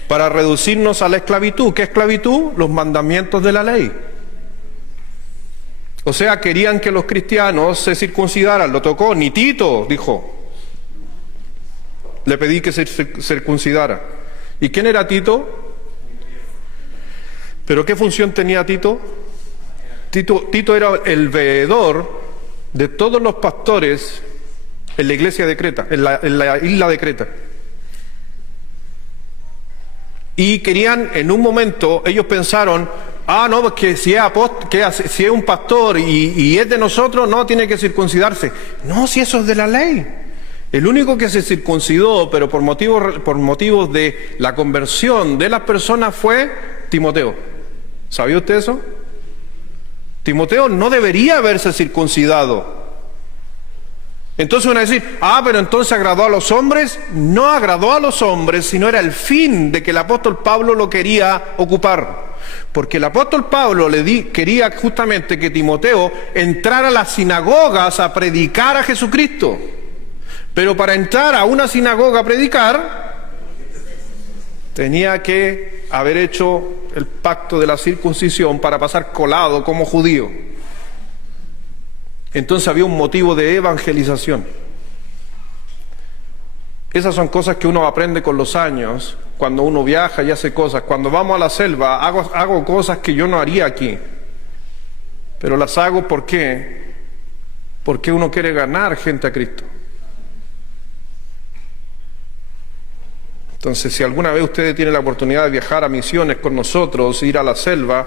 para reducirnos a la esclavitud. ¿Qué esclavitud? Los mandamientos de la ley. O sea, querían que los cristianos se circuncidaran. Lo tocó, ni Tito dijo. Le pedí que se circuncidara. ¿Y quién era Tito? ¿Pero qué función tenía Tito? Tito era el veedor de todos los pastores en la iglesia de Creta, en la isla de Creta. Y querían, en un momento, ellos pensaron, no, porque si es un pastor y es de nosotros, no tiene que circuncidarse. No, si eso es de la ley. El único que se circuncidó, pero por motivos de la conversión de las personas, fue Timoteo. ¿Sabía usted eso? Timoteo no debería haberse circuncidado. Entonces uno va a decir, pero entonces agradó a los hombres. No agradó a los hombres, sino era el fin de que el apóstol Pablo lo quería ocupar. Porque el apóstol Pablo quería justamente que Timoteo entrara a las sinagogas a predicar a Jesucristo. Pero para entrar a una sinagoga a predicar, tenía que haber hecho el pacto de la circuncisión para pasar colado como judío. Entonces había un motivo de evangelización. Esas son cosas que uno aprende con los años, cuando uno viaja y hace cosas. Cuando vamos a la selva, hago cosas que yo no haría aquí. Pero las hago ¿por qué? Porque uno quiere ganar gente a Cristo. Entonces, si alguna vez usted tiene la oportunidad de viajar a misiones con nosotros, ir a la selva,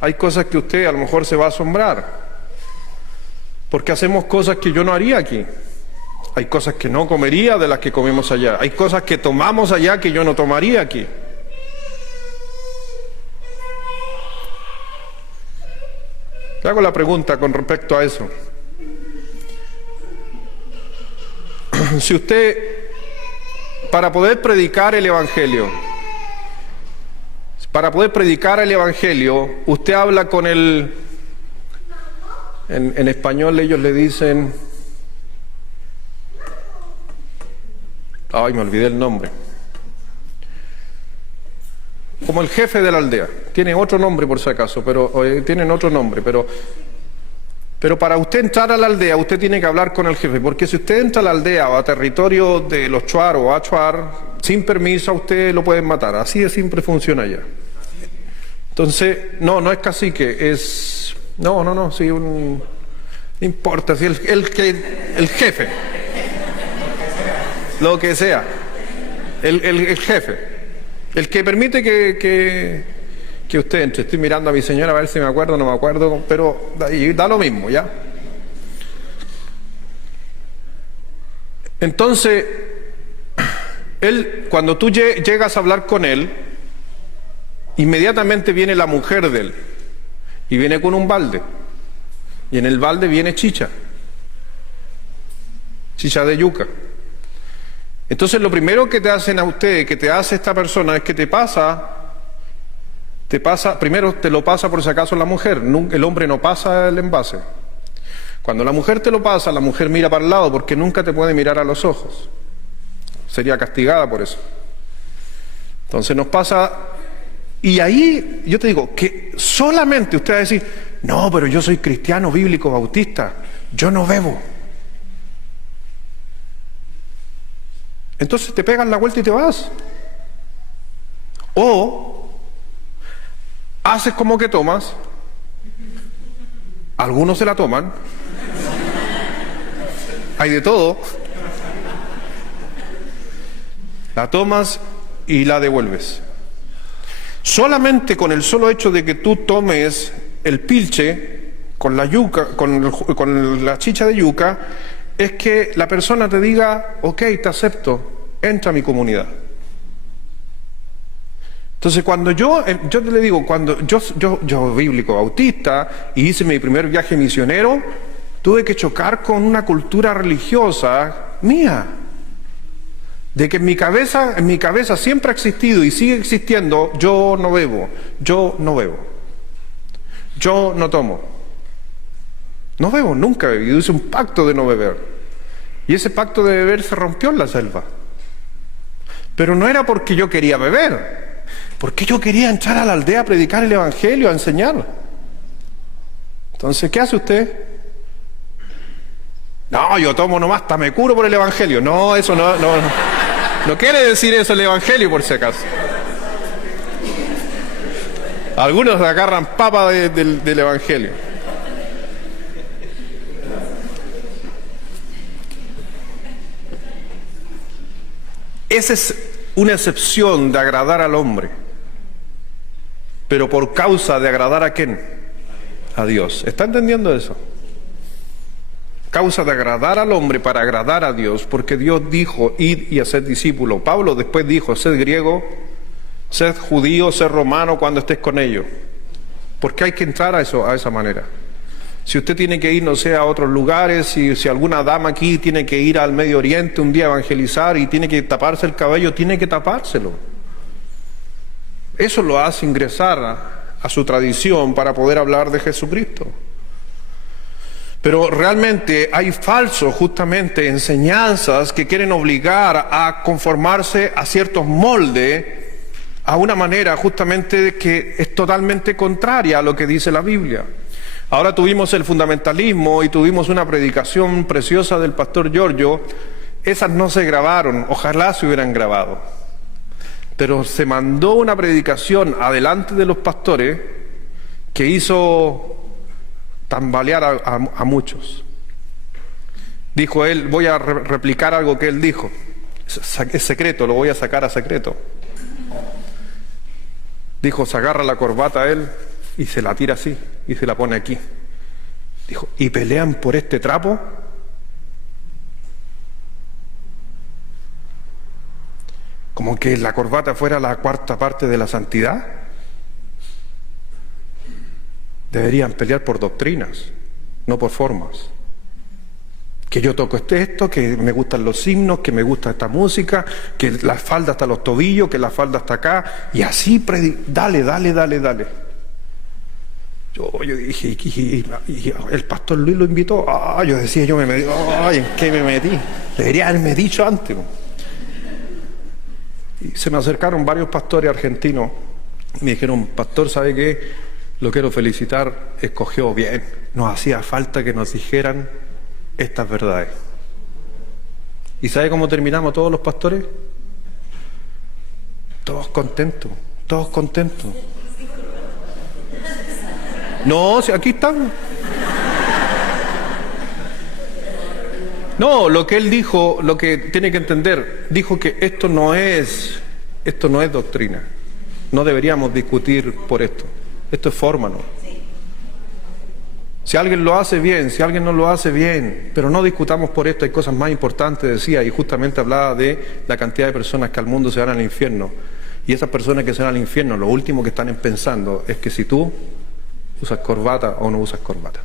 hay cosas que usted a lo mejor se va a asombrar. Porque hacemos cosas que yo no haría aquí. Hay cosas que no comería de las que comemos allá. Hay cosas que tomamos allá que yo no tomaría aquí. Le hago la pregunta con respecto a eso. Si usted, para poder predicar el Evangelio, usted habla con el... En español ellos le dicen... me olvidé el nombre. Como el jefe de la aldea. Tiene otro nombre por si acaso, tienen otro nombre, pero para usted entrar a la aldea, usted tiene que hablar con el jefe, porque si usted entra a la aldea o a territorio de los Chuar o Achuar, sin permiso a usted lo pueden matar. Así de simple funciona allá. Entonces, no es cacique, es... sí, no importa, si el jefe, lo que sea, el jefe, el que permite que usted entre. Estoy mirando a mi señora a ver si me acuerdo o no me acuerdo, pero da lo mismo, ¿ya? Entonces, cuando tú llegas a hablar con él, inmediatamente viene la mujer de él, y viene con un balde, y en el balde viene chicha de yuca. Entonces lo primero que te hacen a usted, que te hace esta persona, es que te pasa, primero te lo pasa por si acaso la mujer, el hombre no pasa el envase. Cuando la mujer te lo pasa, la mujer mira para el lado porque nunca te puede mirar a los ojos. Sería castigada por eso. Entonces nos pasa, y ahí yo te digo que solamente usted va a decir, no, pero yo soy cristiano, bíblico, bautista, yo no bebo. Entonces te pegas la vuelta y te vas. O haces como que tomas, algunos se la toman, hay de todo, la tomas y la devuelves. Solamente con el solo hecho de que tú tomes el pilche con la yuca, con la chicha de yuca, es que la persona te diga, ok, te acepto, entra a mi comunidad. Entonces cuando yo le digo, cuando yo bíblico bautista y hice mi primer viaje misionero, tuve que chocar con una cultura religiosa mía, de que en mi cabeza siempre ha existido y sigue existiendo, yo no bebo, yo no tomo. No bebo, nunca he bebido, hice un pacto de no beber. Y ese pacto de beber se rompió en la selva. Pero no era porque yo quería beber, porque yo quería entrar a la aldea a predicar el Evangelio, a enseñar. Entonces, ¿qué hace usted? No, yo tomo nomás, hasta me curo por el Evangelio. No, eso no quiere decir eso el Evangelio, por si acaso. Algunos agarran papa del Evangelio. Esa es una excepción de agradar al hombre, pero por causa de agradar a ¿quién? A Dios. ¿Está entendiendo eso? causa de agradar al hombre para agradar a Dios, porque Dios dijo, id y haced discípulos. Pablo después dijo, sed griego, sed judío, sed romano cuando estés con ellos. Porque hay que entrar a esa manera. Si usted tiene que ir, no sé, a otros lugares, si alguna dama aquí tiene que ir al Medio Oriente un día a evangelizar y tiene que taparse el cabello, tiene que tapárselo. Eso lo hace ingresar a su tradición para poder hablar de Jesucristo. Pero realmente hay falsos, justamente, enseñanzas que quieren obligar a conformarse a ciertos moldes, a una manera justamente que es totalmente contraria a lo que dice la Biblia. Ahora tuvimos el fundamentalismo y tuvimos una predicación preciosa del pastor Giorgio. Esas no se grabaron, ojalá se hubieran grabado. Pero se mandó una predicación adelante de los pastores que hizo tambalear a muchos. Dijo él, voy a replicar algo que él dijo. Es secreto, lo voy a sacar a secreto. Dijo, se agarra la corbata a él y se la tira así y se la pone aquí. Dijo, ¿y pelean por este trapo? Como que la corbata fuera la cuarta parte de la santidad. Deberían pelear por doctrinas, no por formas. Que yo toco esto, que me gustan los himnos, que me gusta esta música, que la falda hasta los tobillos, que la falda hasta acá, y así dale. Yo dije, y el pastor Luis lo invitó. Yo decía, yo me metí, ¿en qué me metí? Debería haberme dicho antes. Y se me acercaron varios pastores argentinos y me dijeron, pastor, ¿sabe qué? Lo quiero felicitar, escogió bien. Nos hacía falta que nos dijeran estas verdades. ¿Y sabe cómo terminamos todos los pastores? Todos contentos. No, si aquí estamos. No, lo que él dijo, lo que tiene que entender, dijo que esto no es doctrina. No deberíamos discutir por esto. Esto es forma, ¿no? Si alguien lo hace bien, si alguien no lo hace bien, pero no discutamos por esto, hay cosas más importantes, decía, y justamente hablaba de la cantidad de personas que al mundo se van al infierno. Y esas personas que se van al infierno, lo último que están pensando es que si tú usas corbata o no usas corbata.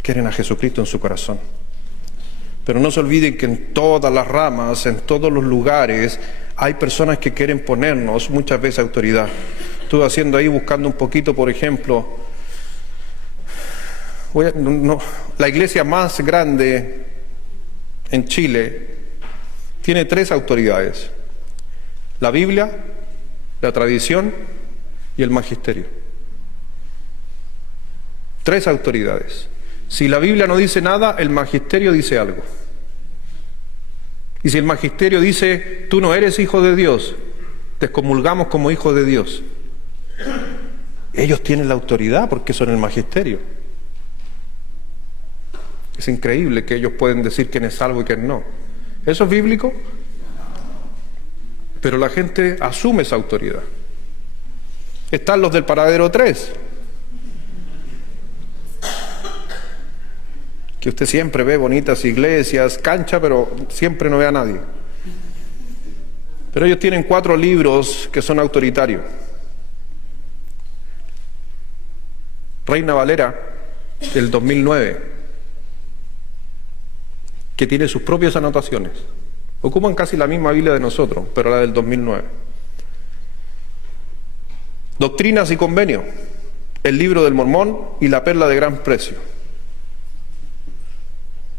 Quieren a Jesucristo en su corazón. Pero no se olviden que en todas las ramas, en todos los lugares, hay personas que quieren ponernos muchas veces autoridad. Estuve haciendo ahí, buscando un poquito, por ejemplo, la iglesia más grande en Chile tiene 3 autoridades: la Biblia, la tradición y el magisterio. 3 autoridades. Si la Biblia no dice nada, el magisterio dice algo. Y si el magisterio dice, tú no eres hijo de Dios, te excomulgamos como hijo de Dios. Ellos tienen la autoridad porque son el magisterio. Es increíble que ellos pueden decir quién es salvo y quién no. ¿Eso es bíblico? Pero la gente asume esa autoridad. Están los del paradero 3, que usted siempre ve bonitas iglesias, cancha, pero siempre no ve a nadie. Pero ellos tienen 4 libros que son autoritarios. Reina Valera, del 2009, que tiene sus propias anotaciones. Ocupan casi la misma Biblia de nosotros, pero la del 2009. Doctrinas y Convenios, el Libro del Mormón y la Perla de Gran Precio.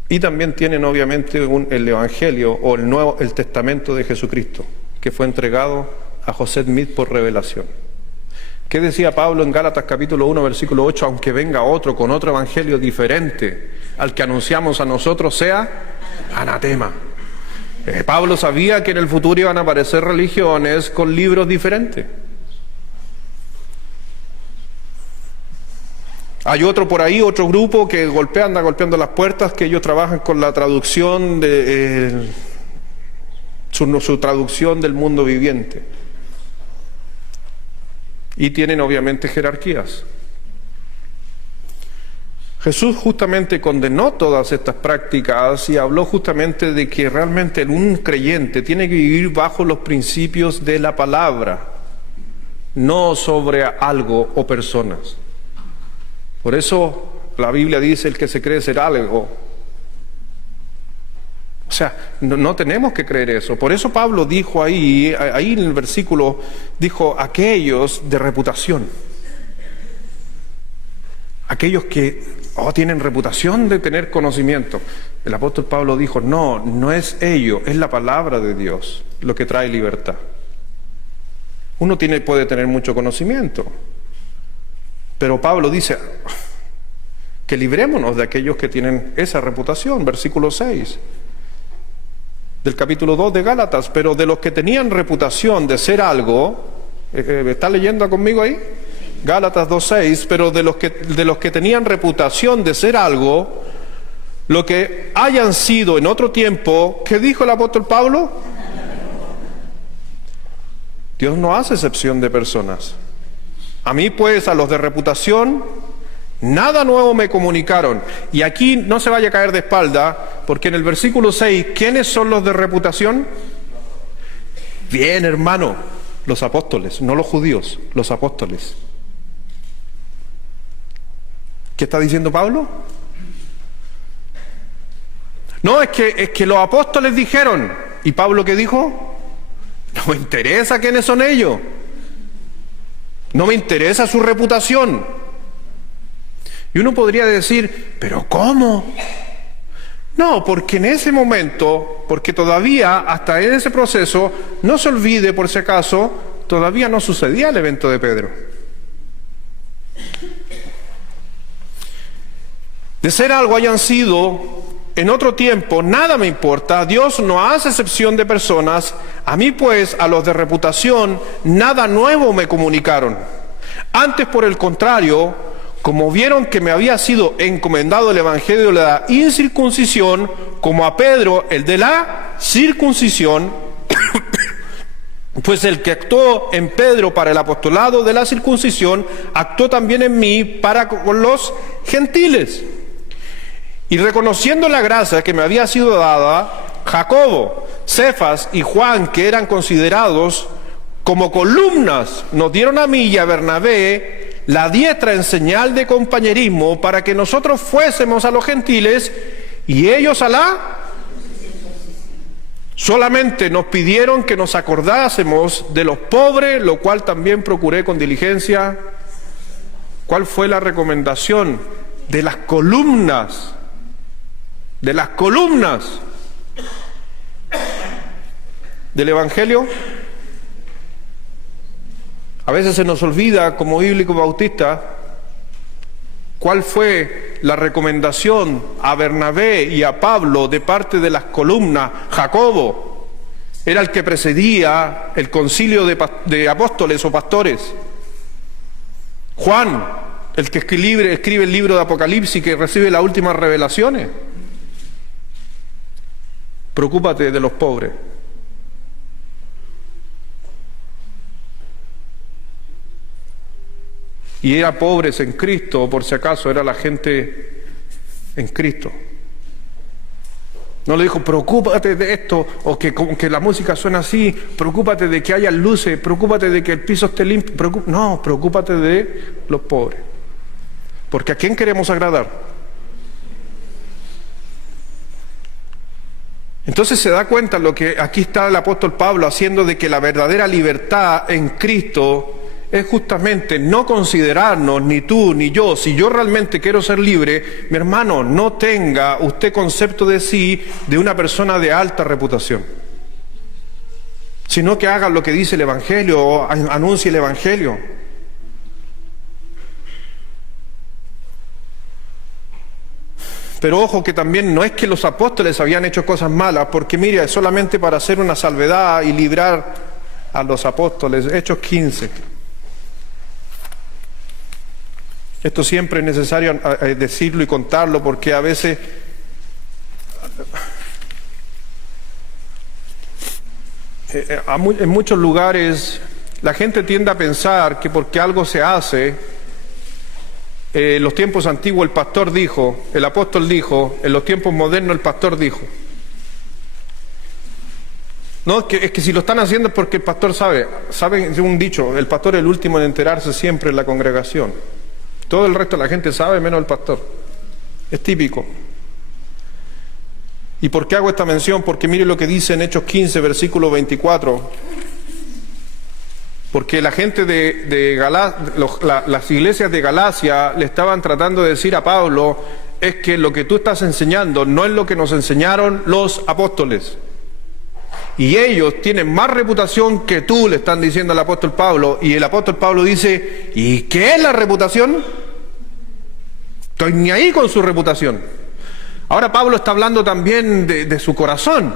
Y también tienen obviamente el Evangelio o el Testamento de Jesucristo, que fue entregado a José Smith por revelación. ¿Qué decía Pablo en Gálatas capítulo 1, versículo 8? Aunque venga otro con otro evangelio diferente al que anunciamos a nosotros, sea anatema. Pablo sabía que en el futuro iban a aparecer religiones con libros diferentes. Hay otro por ahí, otro grupo que anda golpeando las puertas, que ellos trabajan con la traducción de su traducción del mundo viviente. Y tienen obviamente jerarquías. Jesús justamente condenó todas estas prácticas y habló justamente de que realmente un creyente tiene que vivir bajo los principios de la palabra, no sobre algo o personas. Por eso la Biblia dice: el que se cree ser algo. O sea, no tenemos que creer eso. Por eso Pablo dijo ahí en el versículo, dijo: aquellos de reputación. Aquellos que tienen reputación de tener conocimiento. El apóstol Pablo dijo: no es ello, es la palabra de Dios lo que trae libertad. Uno puede tener mucho conocimiento, pero Pablo dice que librémonos de aquellos que tienen esa reputación. Versículo 6 del capítulo 2 de Gálatas: pero de los que tenían reputación de ser algo, ¿está leyendo conmigo ahí? Gálatas 2:6, pero de los que tenían reputación de ser algo, lo que hayan sido en otro tiempo, ¿qué dijo el apóstol Pablo? Dios no hace excepción de personas. A mí pues, a los de reputación, nada nuevo me comunicaron. Y aquí no se vaya a caer de espalda, porque en el versículo 6, ¿quiénes son los de reputación? Bien, hermano, los apóstoles, no los judíos, los apóstoles. ¿Qué está diciendo Pablo? No, es que los apóstoles dijeron. ¿Y Pablo qué dijo? No me interesa quiénes son ellos. No me interesa su reputación. Y uno podría decir: ¿pero cómo? No, porque en ese momento, porque todavía, hasta en ese proceso, no se olvide por si acaso, todavía no sucedía el evento de Pedro. De ser algo hayan sido en otro tiempo, nada me importa. Dios no hace excepción de personas. A mí pues, a los de reputación, nada nuevo me comunicaron. Antes, por el contrario, como vieron que me había sido encomendado el evangelio de la incircuncisión, como a Pedro el de la circuncisión, pues el que actuó en Pedro para el apostolado de la circuncisión, actuó también en mí para con los gentiles. Y reconociendo la gracia que me había sido dada, Jacobo, Cefas y Juan, que eran considerados como columnas, nos dieron a mí y a Bernabé la diestra en señal de compañerismo, para que nosotros fuésemos a los gentiles y ellos a la... Solamente nos pidieron que nos acordásemos de los pobres, lo cual también procuré con diligencia. ¿Cuál fue la recomendación? De las columnas. De las columnas del Evangelio. A veces se nos olvida, como bíblico bautista, cuál fue la recomendación a Bernabé y a Pablo de parte de las columnas. Jacobo era el que precedía el concilio de apóstoles o pastores. Juan, el que escribe el libro de Apocalipsis, que recibe las últimas revelaciones. Preocúpate de los pobres. Y era pobres en Cristo, por si acaso, era la gente en Cristo. No le dijo: preocúpate de esto, o que la música suena así, preocúpate de que haya luces, preocúpate de que el piso esté limpio. No, preocúpate de los pobres. Porque ¿a quién queremos agradar? Entonces se da cuenta lo que aquí está el apóstol Pablo haciendo, de que la verdadera libertad en Cristo es justamente no considerarnos, ni tú ni yo. Si yo realmente quiero ser libre, mi hermano, no tenga usted concepto de sí de una persona de alta reputación, sino que haga lo que dice el Evangelio, o anuncie el Evangelio. Pero ojo, que también no es que los apóstoles habían hecho cosas malas, porque mire, solamente para hacer una salvedad y librar a los apóstoles, Hechos 15. Esto siempre es necesario decirlo y contarlo, porque a veces en muchos lugares la gente tiende a pensar que porque algo se hace En los tiempos antiguos el pastor dijo, el apóstol dijo, en los tiempos modernos el pastor dijo. No, es que si lo están haciendo es porque el pastor sabe. Saben un dicho, el pastor es el último en enterarse siempre en la congregación. Todo el resto de la gente sabe menos el pastor. Es típico. ¿Y por qué hago esta mención? Porque mire lo que dice en Hechos 15, versículo 24. Porque la gente las iglesias de Galacia le estaban tratando de decir a Pablo, es que lo que tú estás enseñando no es lo que nos enseñaron los apóstoles. Y ellos tienen más reputación que tú, le están diciendo al apóstol Pablo. Y el apóstol Pablo dice, ¿y qué es la reputación? Estoy ni ahí con su reputación. Ahora Pablo está hablando también de su corazón.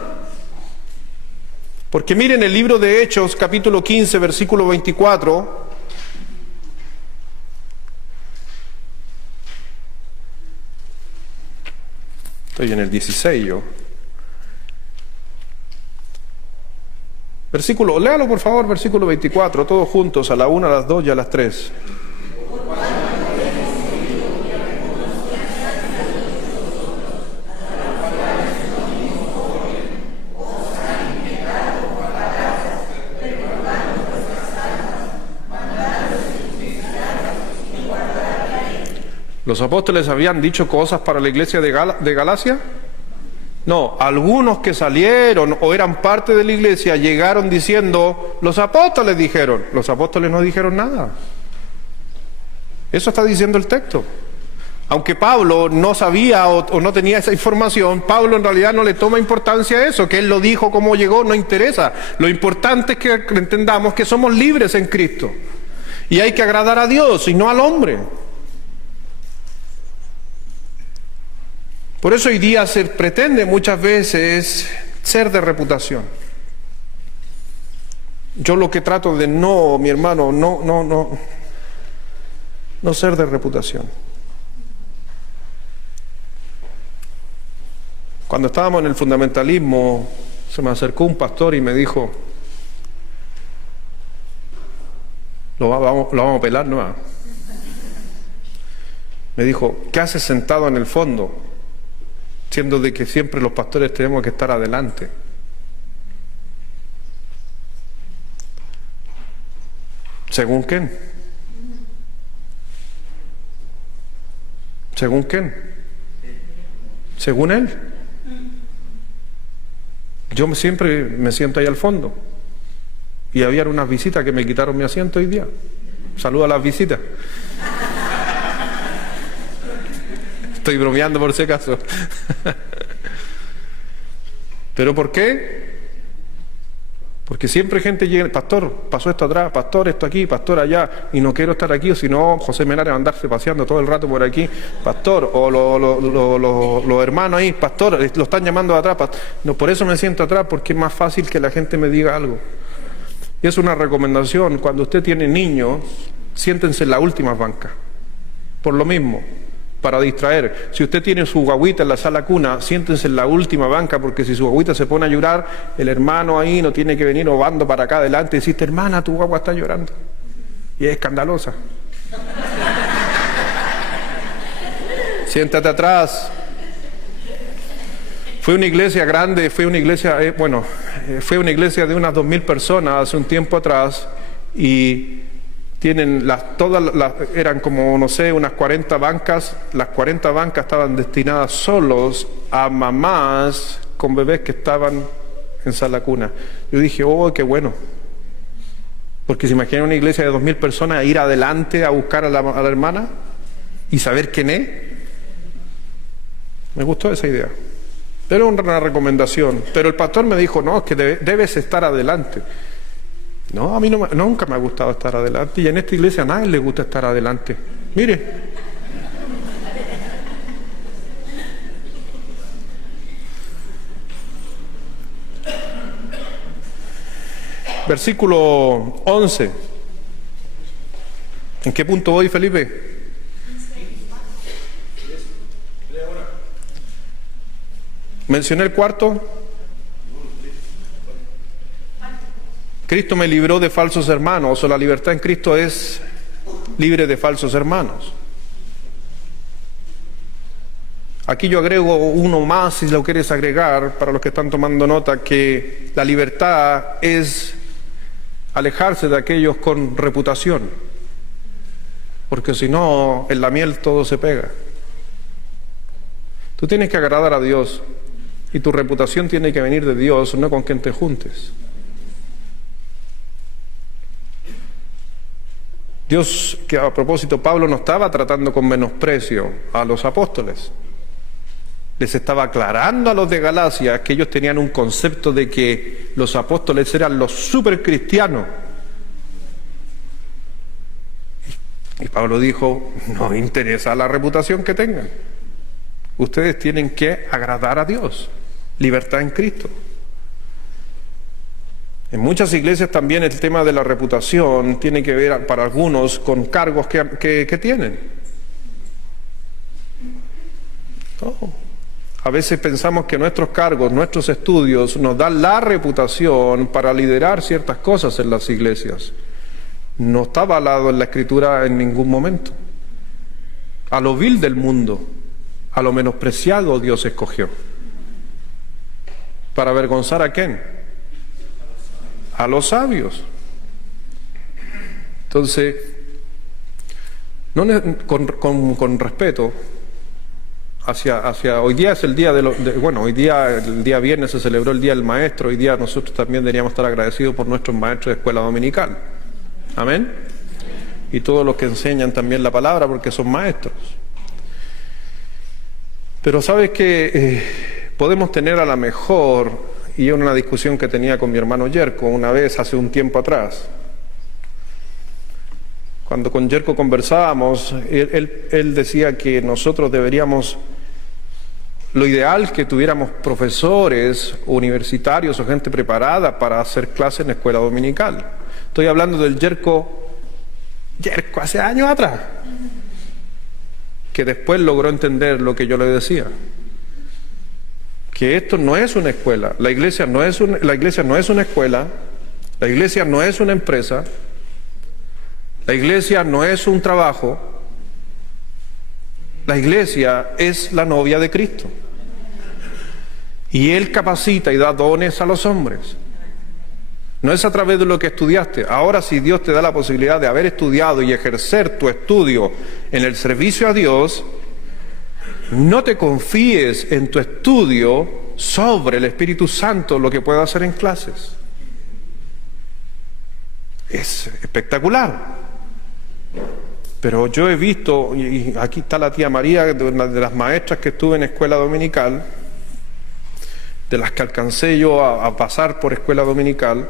Porque miren el libro de Hechos, capítulo 15, versículo 24. Estoy en el 16 yo. Versículo, léalo por favor, versículo 24, todos juntos, a la 1, a las 2 y a las 3. ¿Los apóstoles habían dicho cosas para la iglesia de Galacia? No, algunos que salieron o eran parte de la iglesia llegaron diciendo, los apóstoles dijeron. Los apóstoles no dijeron nada. Eso está diciendo el texto. Aunque Pablo no sabía o no tenía esa información, Pablo en realidad no le toma importancia a eso, que él lo dijo, cómo llegó, no interesa. Lo importante es que entendamos que somos libres en Cristo. Y hay que agradar a Dios y no al hombre. Por eso hoy día se pretende muchas veces ser de reputación. Yo lo que trato de mi hermano, no ser de reputación. Cuando estábamos en el fundamentalismo, se me acercó un pastor y me dijo, lo vamos a pelar, ¿no? Me dijo, ¿qué haces sentado en el fondo? Siendo de que siempre los pastores tenemos que estar adelante. ¿Según quién? ¿Según quién? ¿Según él? Yo siempre me siento ahí al fondo. Y había unas visitas que me quitaron mi asiento hoy día. Saludo a las visitas. Estoy bromeando por si acaso. ¿Pero por qué? Porque siempre gente llega, pastor, pasó esto atrás, pastor, esto aquí, pastor allá, y no quiero estar aquí, o si no, José Menares va a andarse paseando todo el rato por aquí, pastor, o los hermanos ahí, pastor, lo están llamando de atrás, no, por eso me siento atrás, porque es más fácil que la gente me diga algo. Y es una recomendación, cuando usted tiene niños, siéntense en las últimas bancas, por lo mismo. Para distraer. Si usted tiene su guagüita en la sala cuna, siéntense en la última banca, porque si su guagüita se pone a llorar, el hermano ahí no tiene que venir obando para acá adelante y decirte, hermana, tu guagua está llorando. Y es escandalosa. Siéntate atrás. Fue una iglesia grande, fue una iglesia de unas 2.000 personas hace un tiempo atrás, y tienen eran como, no sé, unas 40 bancas. Las 40 bancas estaban destinadas solos a mamás con bebés que estaban en sala cuna. Yo dije, oh, qué bueno. Porque se imagina una iglesia de 2.000 personas ir adelante a buscar a la hermana y saber quién es. Me gustó esa idea. Era una recomendación. Pero el pastor me dijo, no, es que debes estar adelante. No, a mí nunca me ha gustado estar adelante, y en esta iglesia a nadie le gusta estar adelante. Mire. Versículo 11. ¿En qué punto voy, Felipe? ¿Mencioné el cuarto? Cristo me libró de falsos hermanos, o la libertad en Cristo es libre de falsos hermanos. Aquí yo agrego uno más, si lo quieres agregar, para los que están tomando nota, que la libertad es alejarse de aquellos con reputación, porque si no, en la miel todo se pega. Tú tienes que agradar a Dios, y tu reputación tiene que venir de Dios, no con quien te juntes. Dios, que a propósito, Pablo no estaba tratando con menosprecio a los apóstoles. Les estaba aclarando a los de Galacia que ellos tenían un concepto de que los apóstoles eran los supercristianos. Y Pablo dijo, no me interesa la reputación que tengan. Ustedes tienen que agradar a Dios. Libertad en Cristo. En muchas iglesias también el tema de la reputación tiene que ver para algunos con cargos que tienen. No. A veces pensamos que nuestros cargos, nuestros estudios nos dan la reputación para liderar ciertas cosas en las iglesias. No está avalado en la Escritura en ningún momento. A lo vil del mundo, a lo menospreciado Dios escogió. ¿Para avergonzar a quién? A los sabios. Entonces, con respeto, hacia hoy día es el día hoy día, el día viernes se celebró el Día del Maestro. Hoy día nosotros también deberíamos estar agradecidos por nuestros maestros de escuela dominical. Amén. Y todos los que enseñan también la palabra, porque son maestros. Pero sabes que podemos tener a la mejor, y es una discusión que tenía con mi hermano Yerko una vez hace un tiempo atrás. Cuando con Yerko conversábamos, él decía que nosotros deberíamos, lo ideal que tuviéramos profesores universitarios o gente preparada para hacer clases en escuela dominical. Estoy hablando del Yerko hace años atrás, que después logró entender lo que yo le decía. Que esto no es una escuela, la iglesia no es una escuela, la iglesia no es una empresa, la iglesia no es un trabajo, la iglesia es la novia de Cristo. Y Él capacita y da dones a los hombres. No es a través de lo que estudiaste. Ahora, si Dios te da la posibilidad de haber estudiado y ejercer tu estudio en el servicio a Dios, no te confíes en tu estudio sobre el Espíritu Santo lo que pueda hacer en clases. Es espectacular. Pero yo he visto, y aquí está la tía María, una de las maestras que estuve en escuela dominical, de las que alcancé yo a pasar por escuela dominical,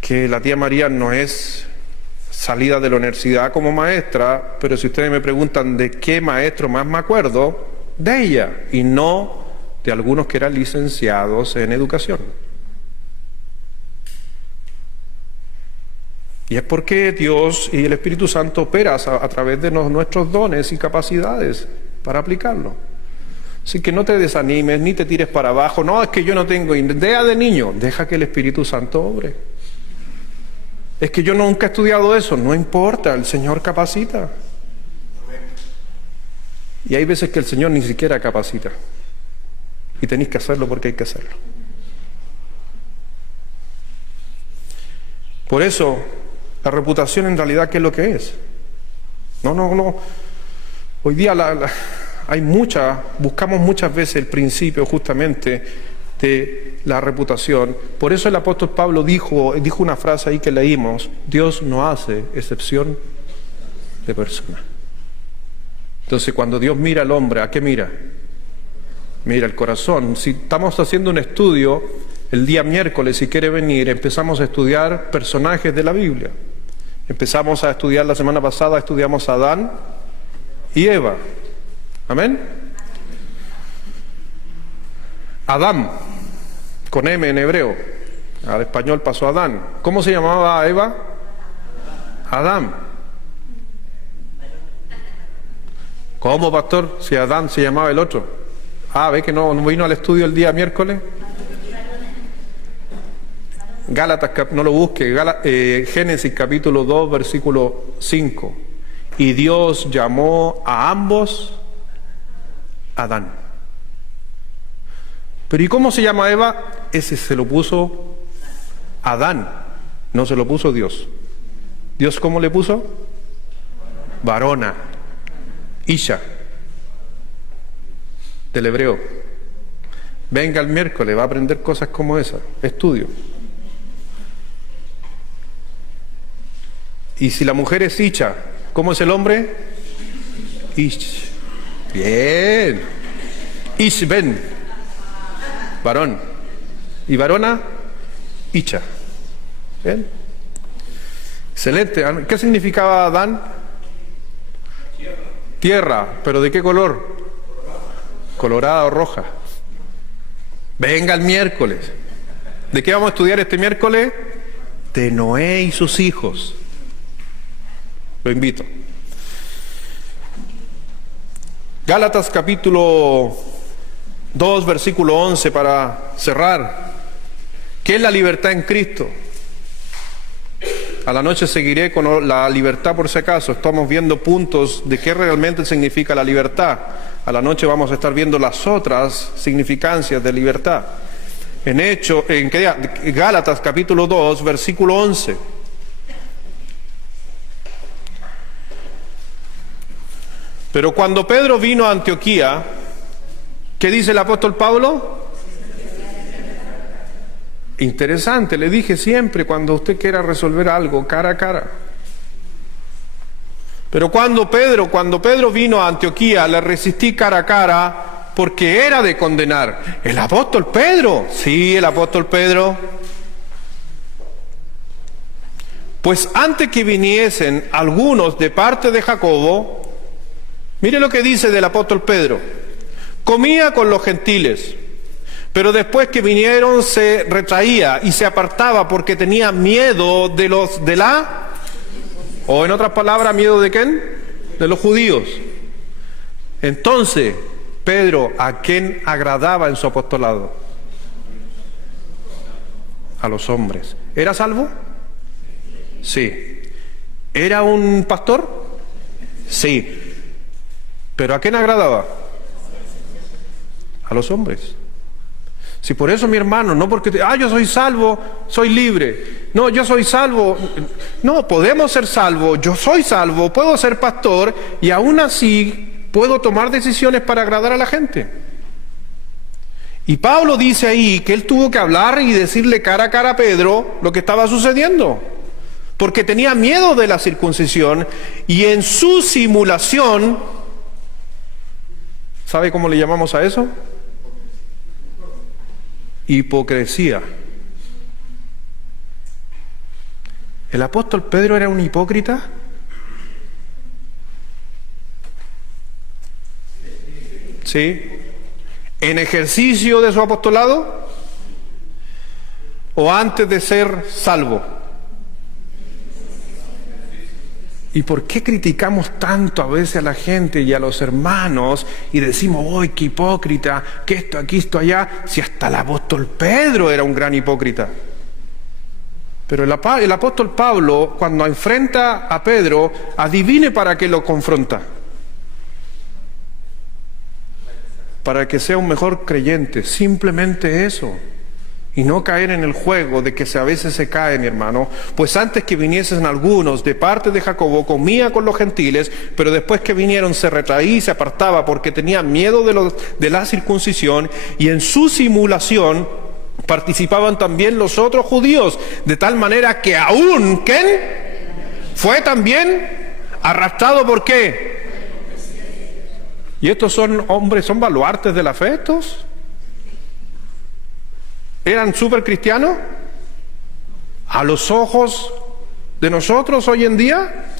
que la tía María no es salida de la universidad como maestra, pero si ustedes me preguntan de qué maestro más me acuerdo, de ella, y no de algunos que eran licenciados en educación. Y es porque Dios y el Espíritu Santo opera a través de nuestros dones y capacidades para aplicarlo. Así que no te desanimes, ni te tires para abajo. No, es que yo no tengo idea de niño. Deja que el Espíritu Santo obre. Es que yo nunca he estudiado eso. No importa, el Señor capacita. Y hay veces que el Señor ni siquiera capacita. Y tenéis que hacerlo porque hay que hacerlo. Por eso, la reputación en realidad, ¿qué es lo que es? No. Hoy día buscamos muchas veces el principio justamente de la reputación. Por eso el apóstol Pablo dijo una frase ahí que leímos: Dios no hace excepción de personas. Entonces, cuando Dios mira al hombre, ¿a qué mira? Mira el corazón. Si estamos haciendo un estudio el día miércoles, si quiere venir, empezamos a estudiar personajes de la Biblia. Empezamos a estudiar la semana pasada, estudiamos a Adán y Eva. ¿Amén? Adán, con M en hebreo. Al español pasó Adán. ¿Cómo se llamaba Eva? Adán. ¿Cómo, pastor? Si Adán se llamaba el otro. ¿Ve que no vino al estudio el día miércoles? Gálatas, no lo busque, Génesis capítulo 2, versículo 5. Y Dios llamó a ambos Adán. Pero ¿y cómo se llama Eva? Ese se lo puso Adán, no se lo puso Dios. ¿Dios cómo le puso? Varona, Isha, del hebreo. Venga el miércoles, va a aprender cosas como esas, estudio. Y si la mujer es Isha, ¿cómo es el hombre? Ish. Bien. Ishben, varón. Y varona, Isha. Bien. Excelente. ¿Qué significaba Adán? Tierra. ¿Pero de qué color? Colorada o roja. Venga el miércoles. ¿De qué vamos a estudiar este miércoles? De Noé y sus hijos. Lo invito. Gálatas capítulo 2, versículo 11 para cerrar. ¿Qué es la libertad en Cristo? A la noche seguiré con la libertad por si acaso. Estamos viendo puntos de qué realmente significa la libertad. A la noche vamos a estar viendo las otras significancias de libertad. En Gálatas capítulo 2, versículo 11. Pero cuando Pedro vino a Antioquía, ¿qué dice el apóstol Pablo? Interesante, le dije siempre, cuando usted quiera resolver algo, cara a cara. Pero cuando Pedro vino a Antioquía, le resistí cara a cara porque era de condenar. ¿El apóstol Pedro? Sí, el apóstol Pedro. Pues antes que viniesen algunos de parte de Jacobo, mire lo que dice del apóstol Pedro: comía con los gentiles, pero después que vinieron se retraía y se apartaba porque tenía miedo de la... O en otras palabras, ¿miedo de quién? De los judíos. Entonces, Pedro, ¿a quién agradaba en su apostolado? A los hombres. ¿Era salvo? Sí. ¿Era un pastor? Sí. ¿Pero a quién agradaba? A los hombres. Si por eso, mi hermano, no porque yo soy salvo, soy libre. No, yo soy salvo. No, podemos ser salvos. Yo soy salvo, puedo ser pastor y aún así puedo tomar decisiones para agradar a la gente. Y Pablo dice ahí que él tuvo que hablar y decirle cara a cara a Pedro lo que estaba sucediendo, porque tenía miedo de la circuncisión y en su simulación, ¿sabe cómo le llamamos a eso? Hipocresía. ¿El apóstol Pedro era un hipócrita? ¿Sí? ¿En ejercicio de su apostolado? ¿O antes de ser salvo? ¿Y por qué criticamos tanto a veces a la gente y a los hermanos y decimos, ¡ay, qué hipócrita! Que esto aquí, esto allá, si hasta el apóstol Pedro era un gran hipócrita. Pero el apóstol Pablo, cuando enfrenta a Pedro, adivine para qué lo confronta. Para que sea un mejor creyente, simplemente eso. Y no caer en el juego de que a veces se cae, mi hermano. Pues antes que viniesen algunos de parte de Jacobo, comía con los gentiles, pero después que vinieron se retraía y se apartaba porque tenía miedo de la circuncisión, y en su simulación participaban también los otros judíos, de tal manera que aún, ¿quién? Fue también arrastrado, ¿por qué? ¿Y estos son hombres, son baluartes de la fe estos? ¿Eran súper cristianos? ¿A los ojos de nosotros hoy en día?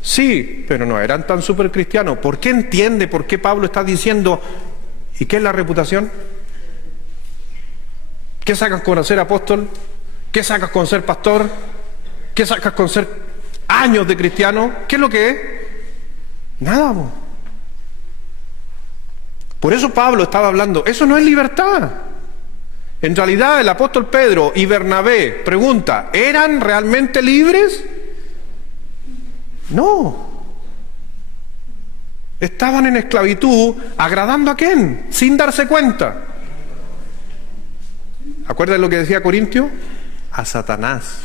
Sí, pero no eran tan súper cristianos. ¿Por qué entiende? ¿Por qué Pablo está diciendo? ¿Y qué es la reputación? ¿Qué sacas con ser apóstol? ¿Qué sacas con ser pastor? ¿Qué sacas con ser años de cristiano? ¿Qué es lo que es? Nada. Por eso Pablo estaba hablando, eso no es libertad. En realidad el apóstol Pedro y Bernabé, pregunta, ¿eran realmente libres? No. Estaban en esclavitud, agradando a quién, sin darse cuenta. ¿Acuerdan lo que decía Corintio? A Satanás,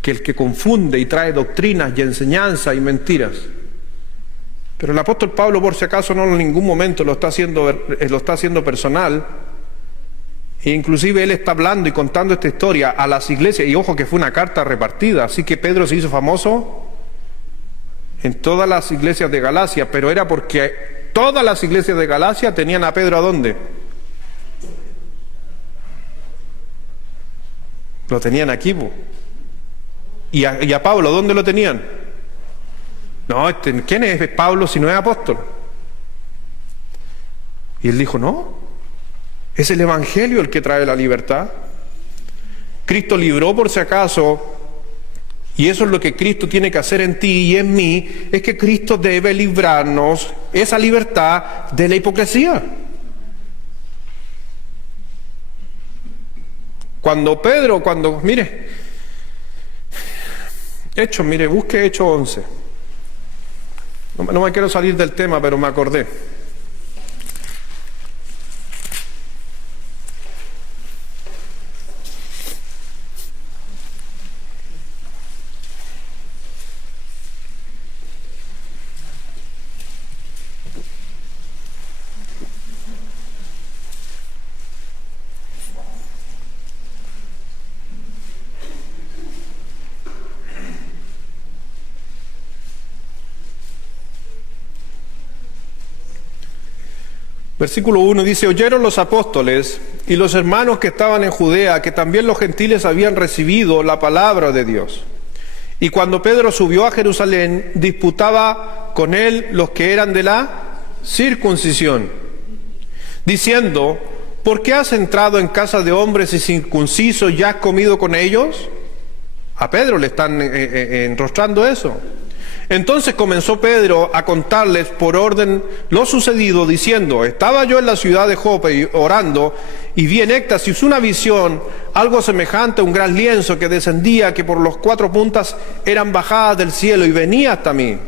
que el que confunde y trae doctrinas y enseñanzas y mentiras. Pero el apóstol Pablo, por si acaso, no en ningún momento lo está haciendo personal. E inclusive él está hablando y contando esta historia a las iglesias, y ojo que fue una carta repartida, así que Pedro se hizo famoso en todas las iglesias de Galacia, pero era porque todas las iglesias de Galacia tenían a Pedro ¿a dónde? Lo tenían aquí, po. ¿Y a Pablo dónde lo tenían? No, ¿quién es Pablo si no es apóstol? Y él dijo, no, es el Evangelio el que trae la libertad. Cristo libró, por si acaso, y eso es lo que Cristo tiene que hacer en ti y en mí, es que Cristo debe librarnos esa libertad de la hipocresía. Busque Hechos 11. No me quiero salir del tema, pero me acordé. Versículo 1 dice, oyeron los apóstoles y los hermanos que estaban en Judea que también los gentiles habían recibido la palabra de Dios. Y cuando Pedro subió a Jerusalén, disputaba con él los que eran de la circuncisión, diciendo, ¿por qué has entrado en casa de hombres incircuncisos y has comido con ellos? A Pedro le están enrostrando eso. Entonces comenzó Pedro a contarles por orden lo sucedido, diciendo, estaba yo en la ciudad de Jope orando, y vi en éxtasis una visión, algo semejante a un gran lienzo que descendía, que por los 4 puntas eran bajadas del cielo, y venía hasta mí.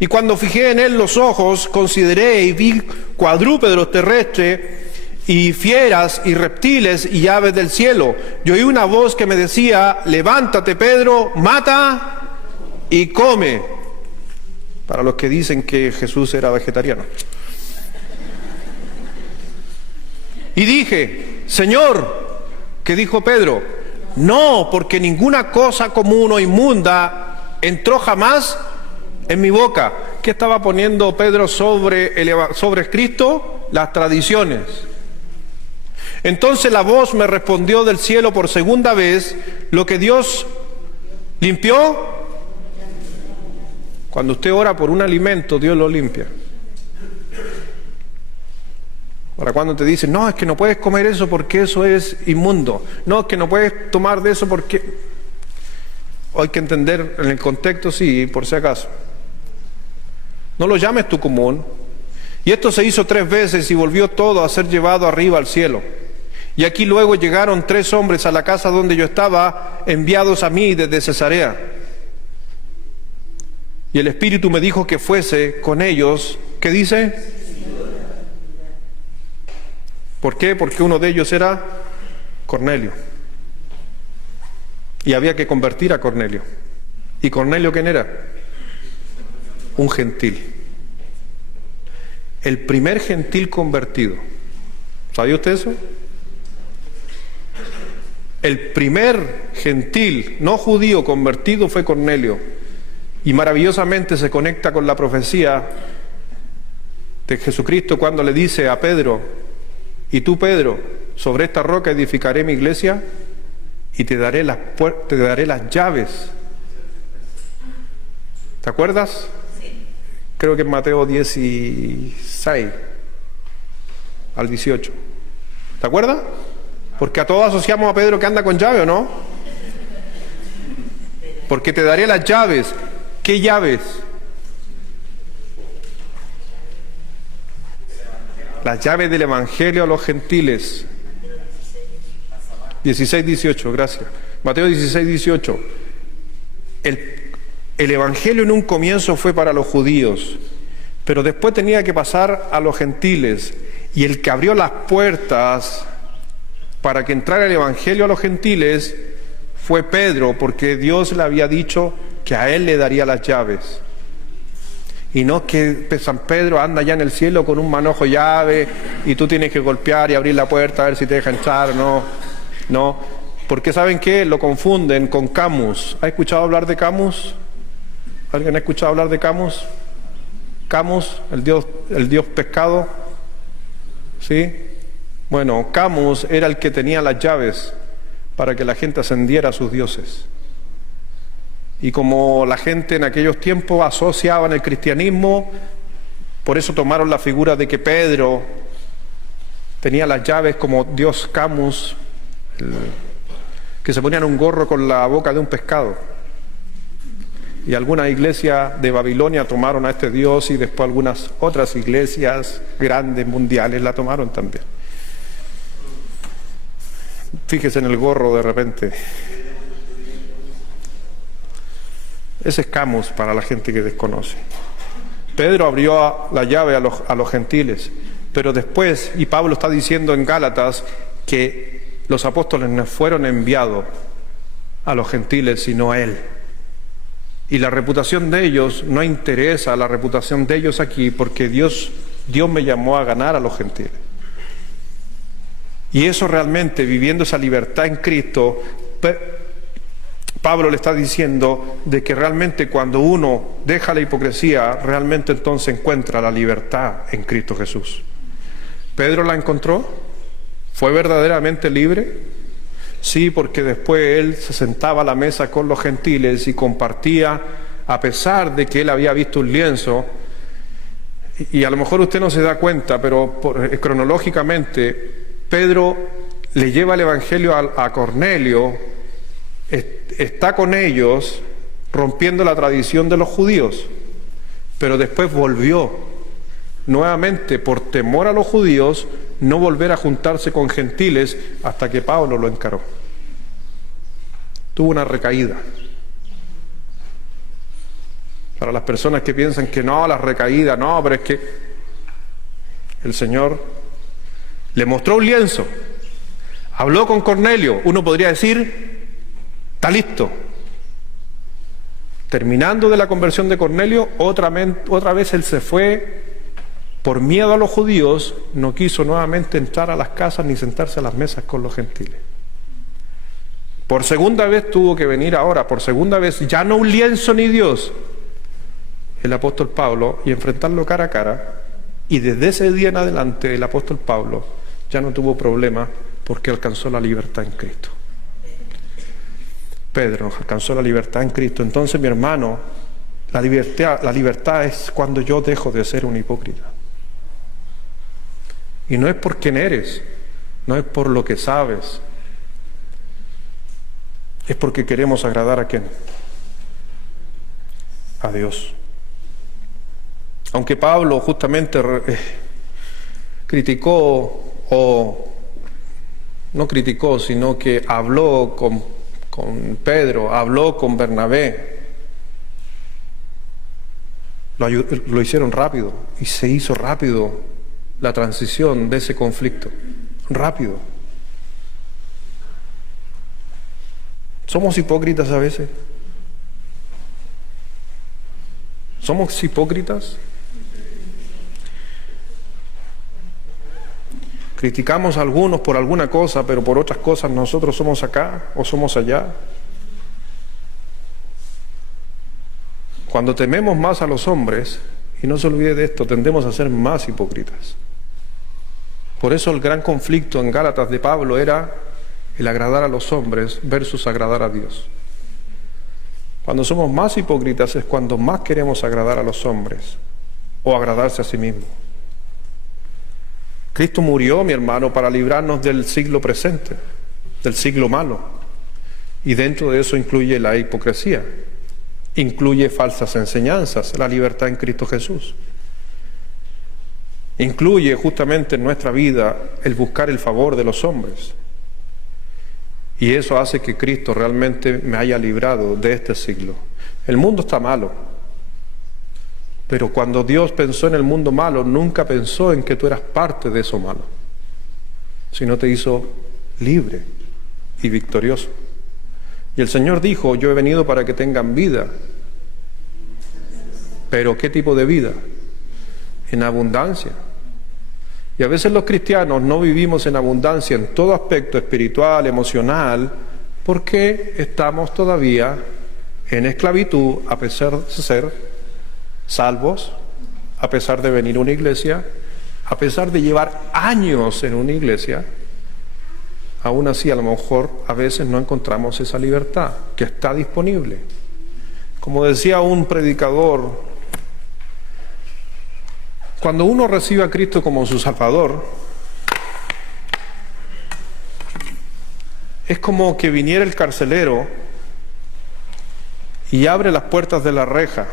Y cuando fijé en él los ojos, consideré y vi cuadrúpedos terrestres, y fieras, y reptiles, y aves del cielo. Y oí una voz que me decía, levántate Pedro, mata y come. Para los que dicen que Jesús era vegetariano. Y dije, Señor, ¿qué dijo Pedro? No, porque ninguna cosa común o inmunda entró jamás en mi boca. ¿Qué estaba poniendo Pedro sobre Cristo? Las tradiciones. Entonces la voz me respondió del cielo por segunda vez, lo que Dios limpió. Cuando usted ora por un alimento, Dios lo limpia. Ahora, cuando te dicen, no, es que no puedes comer eso porque eso es inmundo. No, es que no puedes tomar de eso porque... Hay que entender en el contexto, sí, por si acaso. No lo llames tu común. Y esto se hizo 3 veces y volvió todo a ser llevado arriba al cielo. Y aquí luego llegaron 3 hombres a la casa donde yo estaba, enviados a mí desde Cesarea. Y el Espíritu me dijo que fuese con ellos. ¿Qué dice? ¿Por qué? Porque uno de ellos era Cornelio. Y había que convertir a Cornelio. ¿Y Cornelio quién era? Un gentil. El primer gentil convertido. ¿Sabía usted eso? El primer gentil, no judío, convertido fue Cornelio. Y maravillosamente se conecta con la profecía de Jesucristo cuando le dice a Pedro, y tú Pedro, sobre esta roca edificaré mi iglesia y te daré las llaves. ¿Te acuerdas? Sí. Creo que en Mateo 16 al 18. ¿Te acuerdas? Porque a todos asociamos a Pedro que anda con llave, ¿o no? Porque te daré las llaves. ¿Qué llaves? Las llaves del Evangelio a los gentiles. 16-18, gracias. Mateo 16-18. El Evangelio en un comienzo fue para los judíos, pero después tenía que pasar a los gentiles. Y el que abrió las puertas para que entrara el evangelio a los gentiles fue Pedro, porque Dios le había dicho que a él le daría las llaves. Y no que San Pedro anda ya en el cielo con un manojo llave y tú tienes que golpear y abrir la puerta a ver si te deja entrar. No, porque ¿saben qué? Lo confunden con Camus. ¿Ha escuchado hablar de Camus? ¿Alguien ha escuchado hablar de Camus? Camus, el dios pescado. ¿Sí? Bueno, Camus era el que tenía las llaves para que la gente ascendiera a sus dioses. Y como la gente en aquellos tiempos asociaban el cristianismo, por eso tomaron la figura de que Pedro tenía las llaves como dios Camus, que se ponían un gorro con la boca de un pescado. Y algunas iglesias de Babilonia tomaron a este dios y después algunas otras iglesias grandes, mundiales, la tomaron también. Fíjese en el gorro de repente. Ese es Camus para la gente que desconoce. Pedro abrió la llave a los gentiles, pero después, y Pablo está diciendo en Gálatas, que los apóstoles no fueron enviados a los gentiles, sino a él. Y la reputación de ellos no interesa, la reputación de ellos aquí, porque Dios me llamó a ganar a los gentiles. Y eso realmente, viviendo esa libertad en Cristo, Pablo le está diciendo de que realmente cuando uno deja la hipocresía, realmente entonces encuentra la libertad en Cristo Jesús. ¿Pedro la encontró? ¿Fue verdaderamente libre? Sí, porque después él se sentaba a la mesa con los gentiles y compartía, a pesar de que él había visto un lienzo, y a lo mejor usted no se da cuenta, pero cronológicamente, Pedro le lleva el evangelio a Cornelio, está con ellos rompiendo la tradición de los judíos, pero después volvió nuevamente por temor a los judíos, no volver a juntarse con gentiles hasta que Pablo lo encaró. Tuvo una recaída. Para las personas que piensan que no, las recaídas, no, pero es que el Señor le mostró un lienzo, habló con Cornelio, uno podría decir, está listo. Terminando de la conversión de Cornelio, otra vez él se fue, por miedo a los judíos, no quiso nuevamente entrar a las casas ni sentarse a las mesas con los gentiles. Por segunda vez tuvo que venir ahora, por segunda vez, ya no un lienzo ni Dios, el apóstol Pablo, y enfrentarlo cara a cara, y desde ese día en adelante el apóstol Pablo ya no tuvo problema porque alcanzó la libertad en Cristo. Pedro alcanzó la libertad en Cristo. Entonces, mi hermano, la libertad es cuando yo dejo de ser un hipócrita. Y no es por quién eres, no es por lo que sabes, es porque queremos agradar a quién, a Dios. Aunque Pablo justamente criticó, o no criticó, sino que habló con Pedro, habló con Bernabé, lo hicieron rápido y se hizo rápido la transición de ese conflicto, rápido. ¿Somos hipócritas a veces? ¿Somos hipócritas? Criticamos a algunos por alguna cosa, pero por otras cosas nosotros somos acá o somos allá. Cuando tememos más a los hombres, y no se olvide de esto, tendemos a ser más hipócritas. Por eso el gran conflicto en Gálatas de Pablo era el agradar a los hombres versus agradar a Dios. Cuando somos más hipócritas es cuando más queremos agradar a los hombres o agradarse a sí mismo. Cristo murió, mi hermano, para librarnos del siglo presente, del siglo malo. Y dentro de eso incluye la hipocresía, incluye falsas enseñanzas, la libertad en Cristo Jesús. Incluye justamente en nuestra vida el buscar el favor de los hombres. Y eso hace que Cristo realmente me haya librado de este siglo. El mundo está malo. Pero cuando Dios pensó en el mundo malo, nunca pensó en que tú eras parte de eso malo, sino te hizo libre y victorioso. Y el Señor dijo, yo he venido para que tengan vida. ¿Pero qué tipo de vida? En abundancia. Y a veces los cristianos no vivimos en abundancia en todo aspecto espiritual, emocional, porque estamos todavía en esclavitud a pesar de ser salvos, a pesar de venir a una iglesia, a pesar de llevar años en una iglesia. Aún así, a lo mejor, a veces no encontramos esa libertad que está disponible. Como decía un predicador, cuando uno recibe a Cristo como su Salvador, es como que viniera el carcelero y abre las puertas de la reja.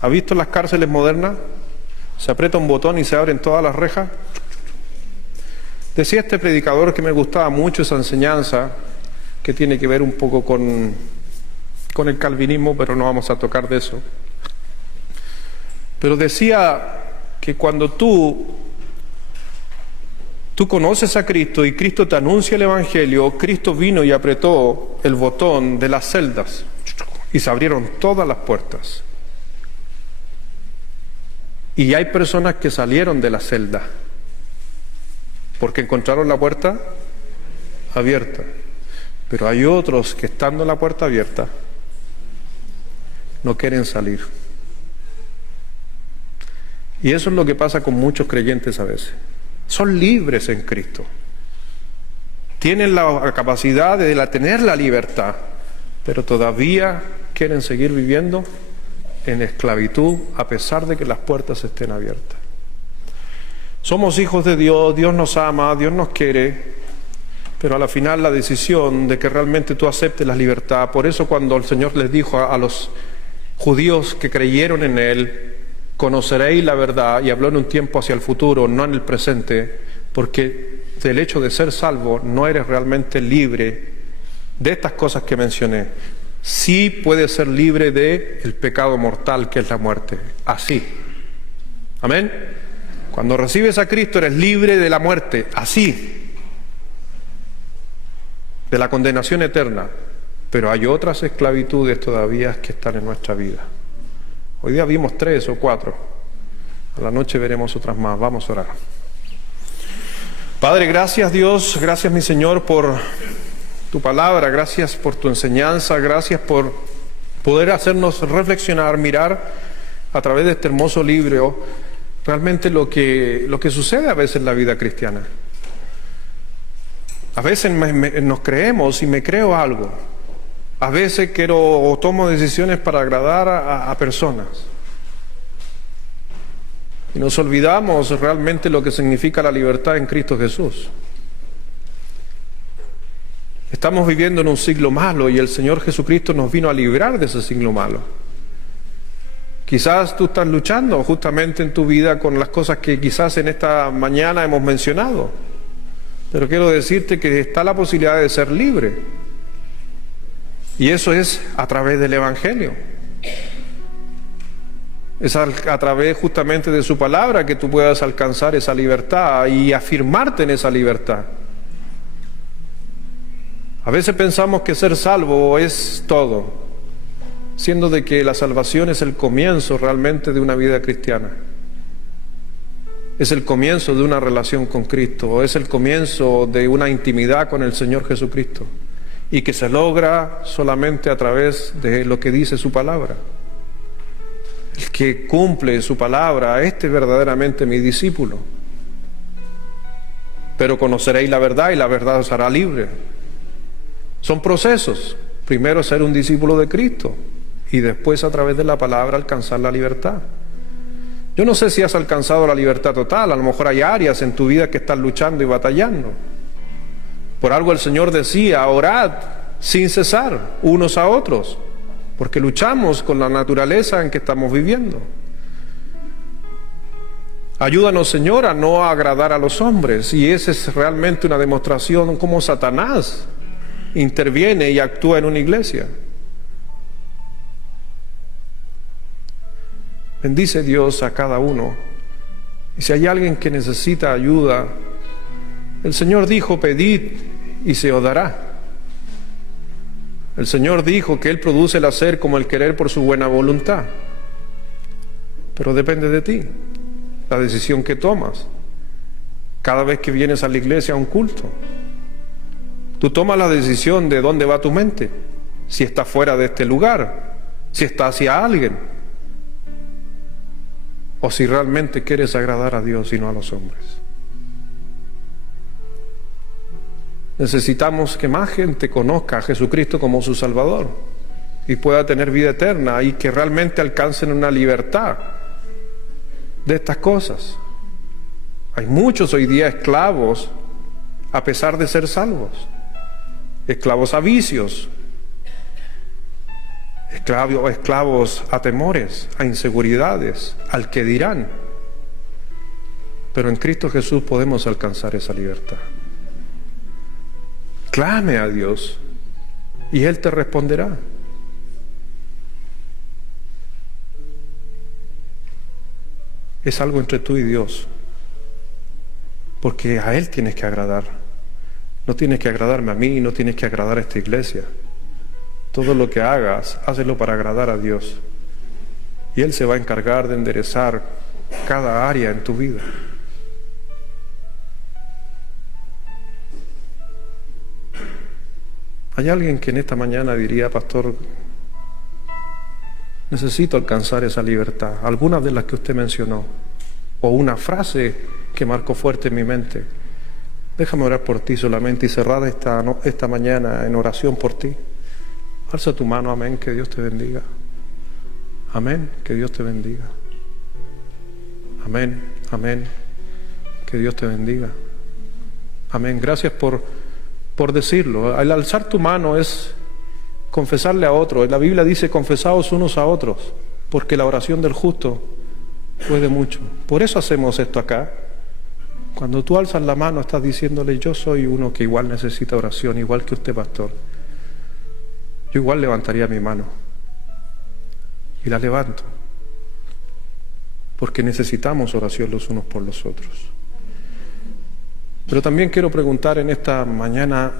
¿Ha visto las cárceles modernas? Se aprieta un botón y se abren todas las rejas. Decía este predicador que me gustaba mucho esa enseñanza, que tiene que ver un poco con el calvinismo, pero no vamos a tocar de eso. Pero decía que cuando tú conoces a Cristo y Cristo te anuncia el Evangelio, Cristo vino y apretó el botón de las celdas y se abrieron todas las puertas. Y hay personas que salieron de la celda porque encontraron la puerta abierta. Pero hay otros que estando en la puerta abierta no quieren salir. Y eso es lo que pasa con muchos creyentes a veces. Son libres en Cristo. Tienen la capacidad de tener la libertad, pero todavía quieren seguir viviendo en esclavitud a pesar de que las puertas estén abiertas. Somos hijos de Dios, Dios nos ama, Dios nos quiere, pero a la final la decisión de que realmente tú aceptes la libertad. Por eso cuando el Señor les dijo a los judíos que creyeron en Él, conoceréis la verdad, y habló en un tiempo hacia el futuro, no en el presente, porque del hecho de ser salvo no eres realmente libre de estas cosas que mencioné. Sí puedes ser libre del pecado mortal que es la muerte, así. Amén. Cuando recibes a Cristo eres libre de la muerte, así, de la condenación eterna. Pero hay otras esclavitudes todavía que están en nuestra vida. Hoy día vimos 3 o 4. A la noche veremos otras más. Vamos a orar. Padre, gracias Dios, gracias mi Señor por tu palabra, gracias por tu enseñanza, gracias por poder hacernos reflexionar, mirar a través de este hermoso libro realmente lo que sucede a veces en la vida cristiana. A veces nos creemos y me creo algo. A veces quiero o tomo decisiones para agradar a personas. Y nos olvidamos realmente lo que significa la libertad en Cristo Jesús. Estamos viviendo en un siglo malo y el Señor Jesucristo nos vino a librar de ese siglo malo. Quizás tú estás luchando justamente en tu vida con las cosas que quizás en esta mañana hemos mencionado. Pero quiero decirte que está la posibilidad de ser libre. Y eso es a través del Evangelio. Es a través justamente de su palabra que tú puedas alcanzar esa libertad y afirmarte en esa libertad. A veces pensamos que ser salvo es todo, siendo de que la salvación es el comienzo realmente de una vida cristiana. Es el comienzo de una relación con Cristo, es el comienzo de una intimidad con el Señor Jesucristo, y que se logra solamente a través de lo que dice su palabra. El que cumple su palabra, este es verdaderamente mi discípulo. Pero conoceréis la verdad y la verdad os hará libre. Son procesos. Primero ser un discípulo de Cristo y después a través de la palabra alcanzar la libertad. Yo no sé si has alcanzado la libertad total, a lo mejor hay áreas en tu vida que estás luchando y batallando. Por algo el Señor decía, orad sin cesar unos a otros, porque luchamos con la naturaleza en que estamos viviendo. Ayúdanos, Señor, a no agradar a los hombres, y esa es realmente una demostración cómo Satanás interviene y actúa en una iglesia. Bendice Dios a cada uno. Y si hay alguien que necesita ayuda, el Señor dijo, pedid y se os dará. El Señor dijo que Él produce el hacer como el querer por su buena voluntad. Pero depende de ti, la decisión que tomas. Cada vez que vienes a la iglesia a un culto, tú tomas la decisión de dónde va tu mente. Si está fuera de este lugar, si está hacia alguien, o si realmente quieres agradar a Dios y no a los hombres. Necesitamos que más gente conozca a Jesucristo como su Salvador y pueda tener vida eterna y que realmente alcancen una libertad de estas cosas. Hay muchos hoy día esclavos a pesar de ser salvos, esclavos a vicios, esclavos a temores, a inseguridades, al que dirán. Pero en Cristo Jesús podemos alcanzar esa libertad. Clame a Dios y Él te responderá. Es algo entre tú y Dios, porque a Él tienes que agradar. No tienes que agradarme a mí, no tienes que agradar a esta iglesia. Todo lo que hagas, hazlo para agradar a Dios. Y Él se va a encargar de enderezar cada área en tu vida. Hay alguien que en esta mañana diría, pastor, necesito alcanzar esa libertad. Algunas de las que usted mencionó, o una frase que marcó fuerte en mi mente. Déjame orar por ti solamente y cerrar esta mañana en oración por ti. Alza tu mano, amén, que Dios te bendiga. Amén, que Dios te bendiga. Amén, amén, que Dios te bendiga. Amén, gracias por decirlo. Al alzar tu mano es confesarle a otro. La Biblia dice, confesaos unos a otros, porque la oración del justo puede mucho. Por eso hacemos esto acá. Cuando tú alzas la mano estás diciéndole, yo soy uno que igual necesita oración, igual que usted, pastor. Yo igual levantaría mi mano y la levanto, porque necesitamos oración los unos por los otros. Pero también quiero preguntar en esta mañana,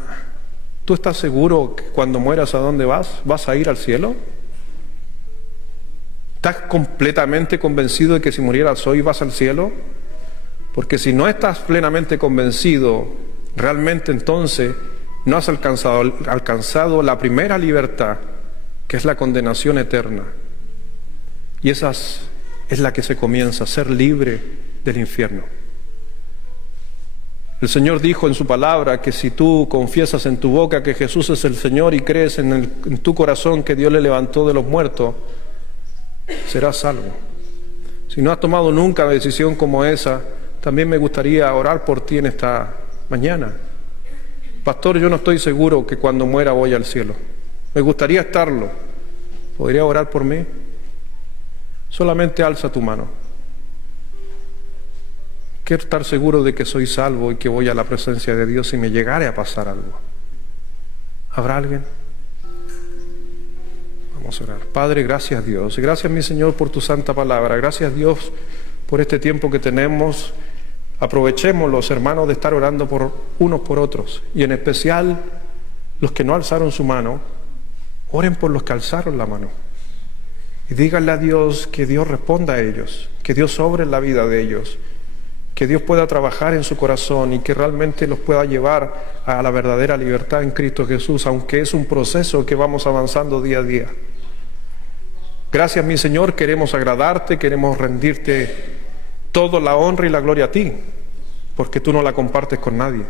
¿tú estás seguro que cuando mueras a dónde vas? ¿Vas a ir al cielo? ¿Estás completamente convencido de que si murieras hoy vas al cielo? Porque si no estás plenamente convencido, realmente entonces no has alcanzado la primera libertad, que es la condenación eterna. Y esa es la que se comienza, a ser libre del infierno. El Señor dijo en su palabra que si tú confiesas en tu boca que Jesús es el Señor y crees en tu corazón que Dios le levantó de los muertos, serás salvo. Si no has tomado nunca una decisión como esa, también me gustaría orar por ti en esta mañana. Pastor, yo no estoy seguro que cuando muera voy al cielo. Me gustaría estarlo. ¿Podría orar por mí? Solamente alza tu mano. Quiero estar seguro de que soy salvo y que voy a la presencia de Dios si me llegare a pasar algo. ¿Habrá alguien? Vamos a orar. Padre, gracias Dios. Gracias mi Señor por tu santa palabra. Gracias Dios por este tiempo que tenemos. Aprovechemos los hermanos de estar orando por unos por otros, y en especial los que no alzaron su mano, oren por los que alzaron la mano y díganle a Dios que Dios responda a ellos, que Dios obre en la vida de ellos, que Dios pueda trabajar en su corazón y que realmente los pueda llevar a la verdadera libertad en Cristo Jesús, aunque es un proceso que vamos avanzando día a día. Gracias mi Señor, queremos agradarte, queremos rendirte toda la honra y la gloria a ti, porque tú no la compartes con nadie.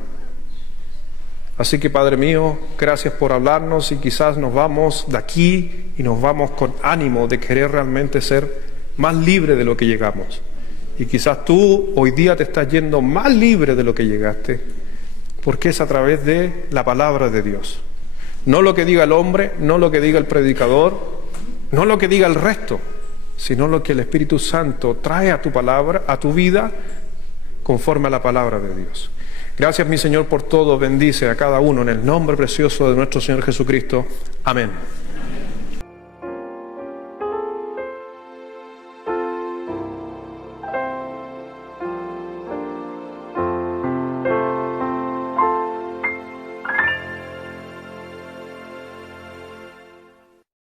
Así que Padre mío, gracias por hablarnos, y quizás nos vamos de aquí y nos vamos con ánimo de querer realmente ser más libres de lo que llegamos. Y quizás tú hoy día te estás yendo más libre de lo que llegaste, porque es a través de la palabra de Dios. No lo que diga el hombre, no lo que diga el predicador, no lo que diga el resto, sino lo que el Espíritu Santo trae a tu palabra, a tu vida, conforme a la palabra de Dios. Gracias mi Señor por todo, bendice a cada uno en el nombre precioso de nuestro Señor Jesucristo. Amén.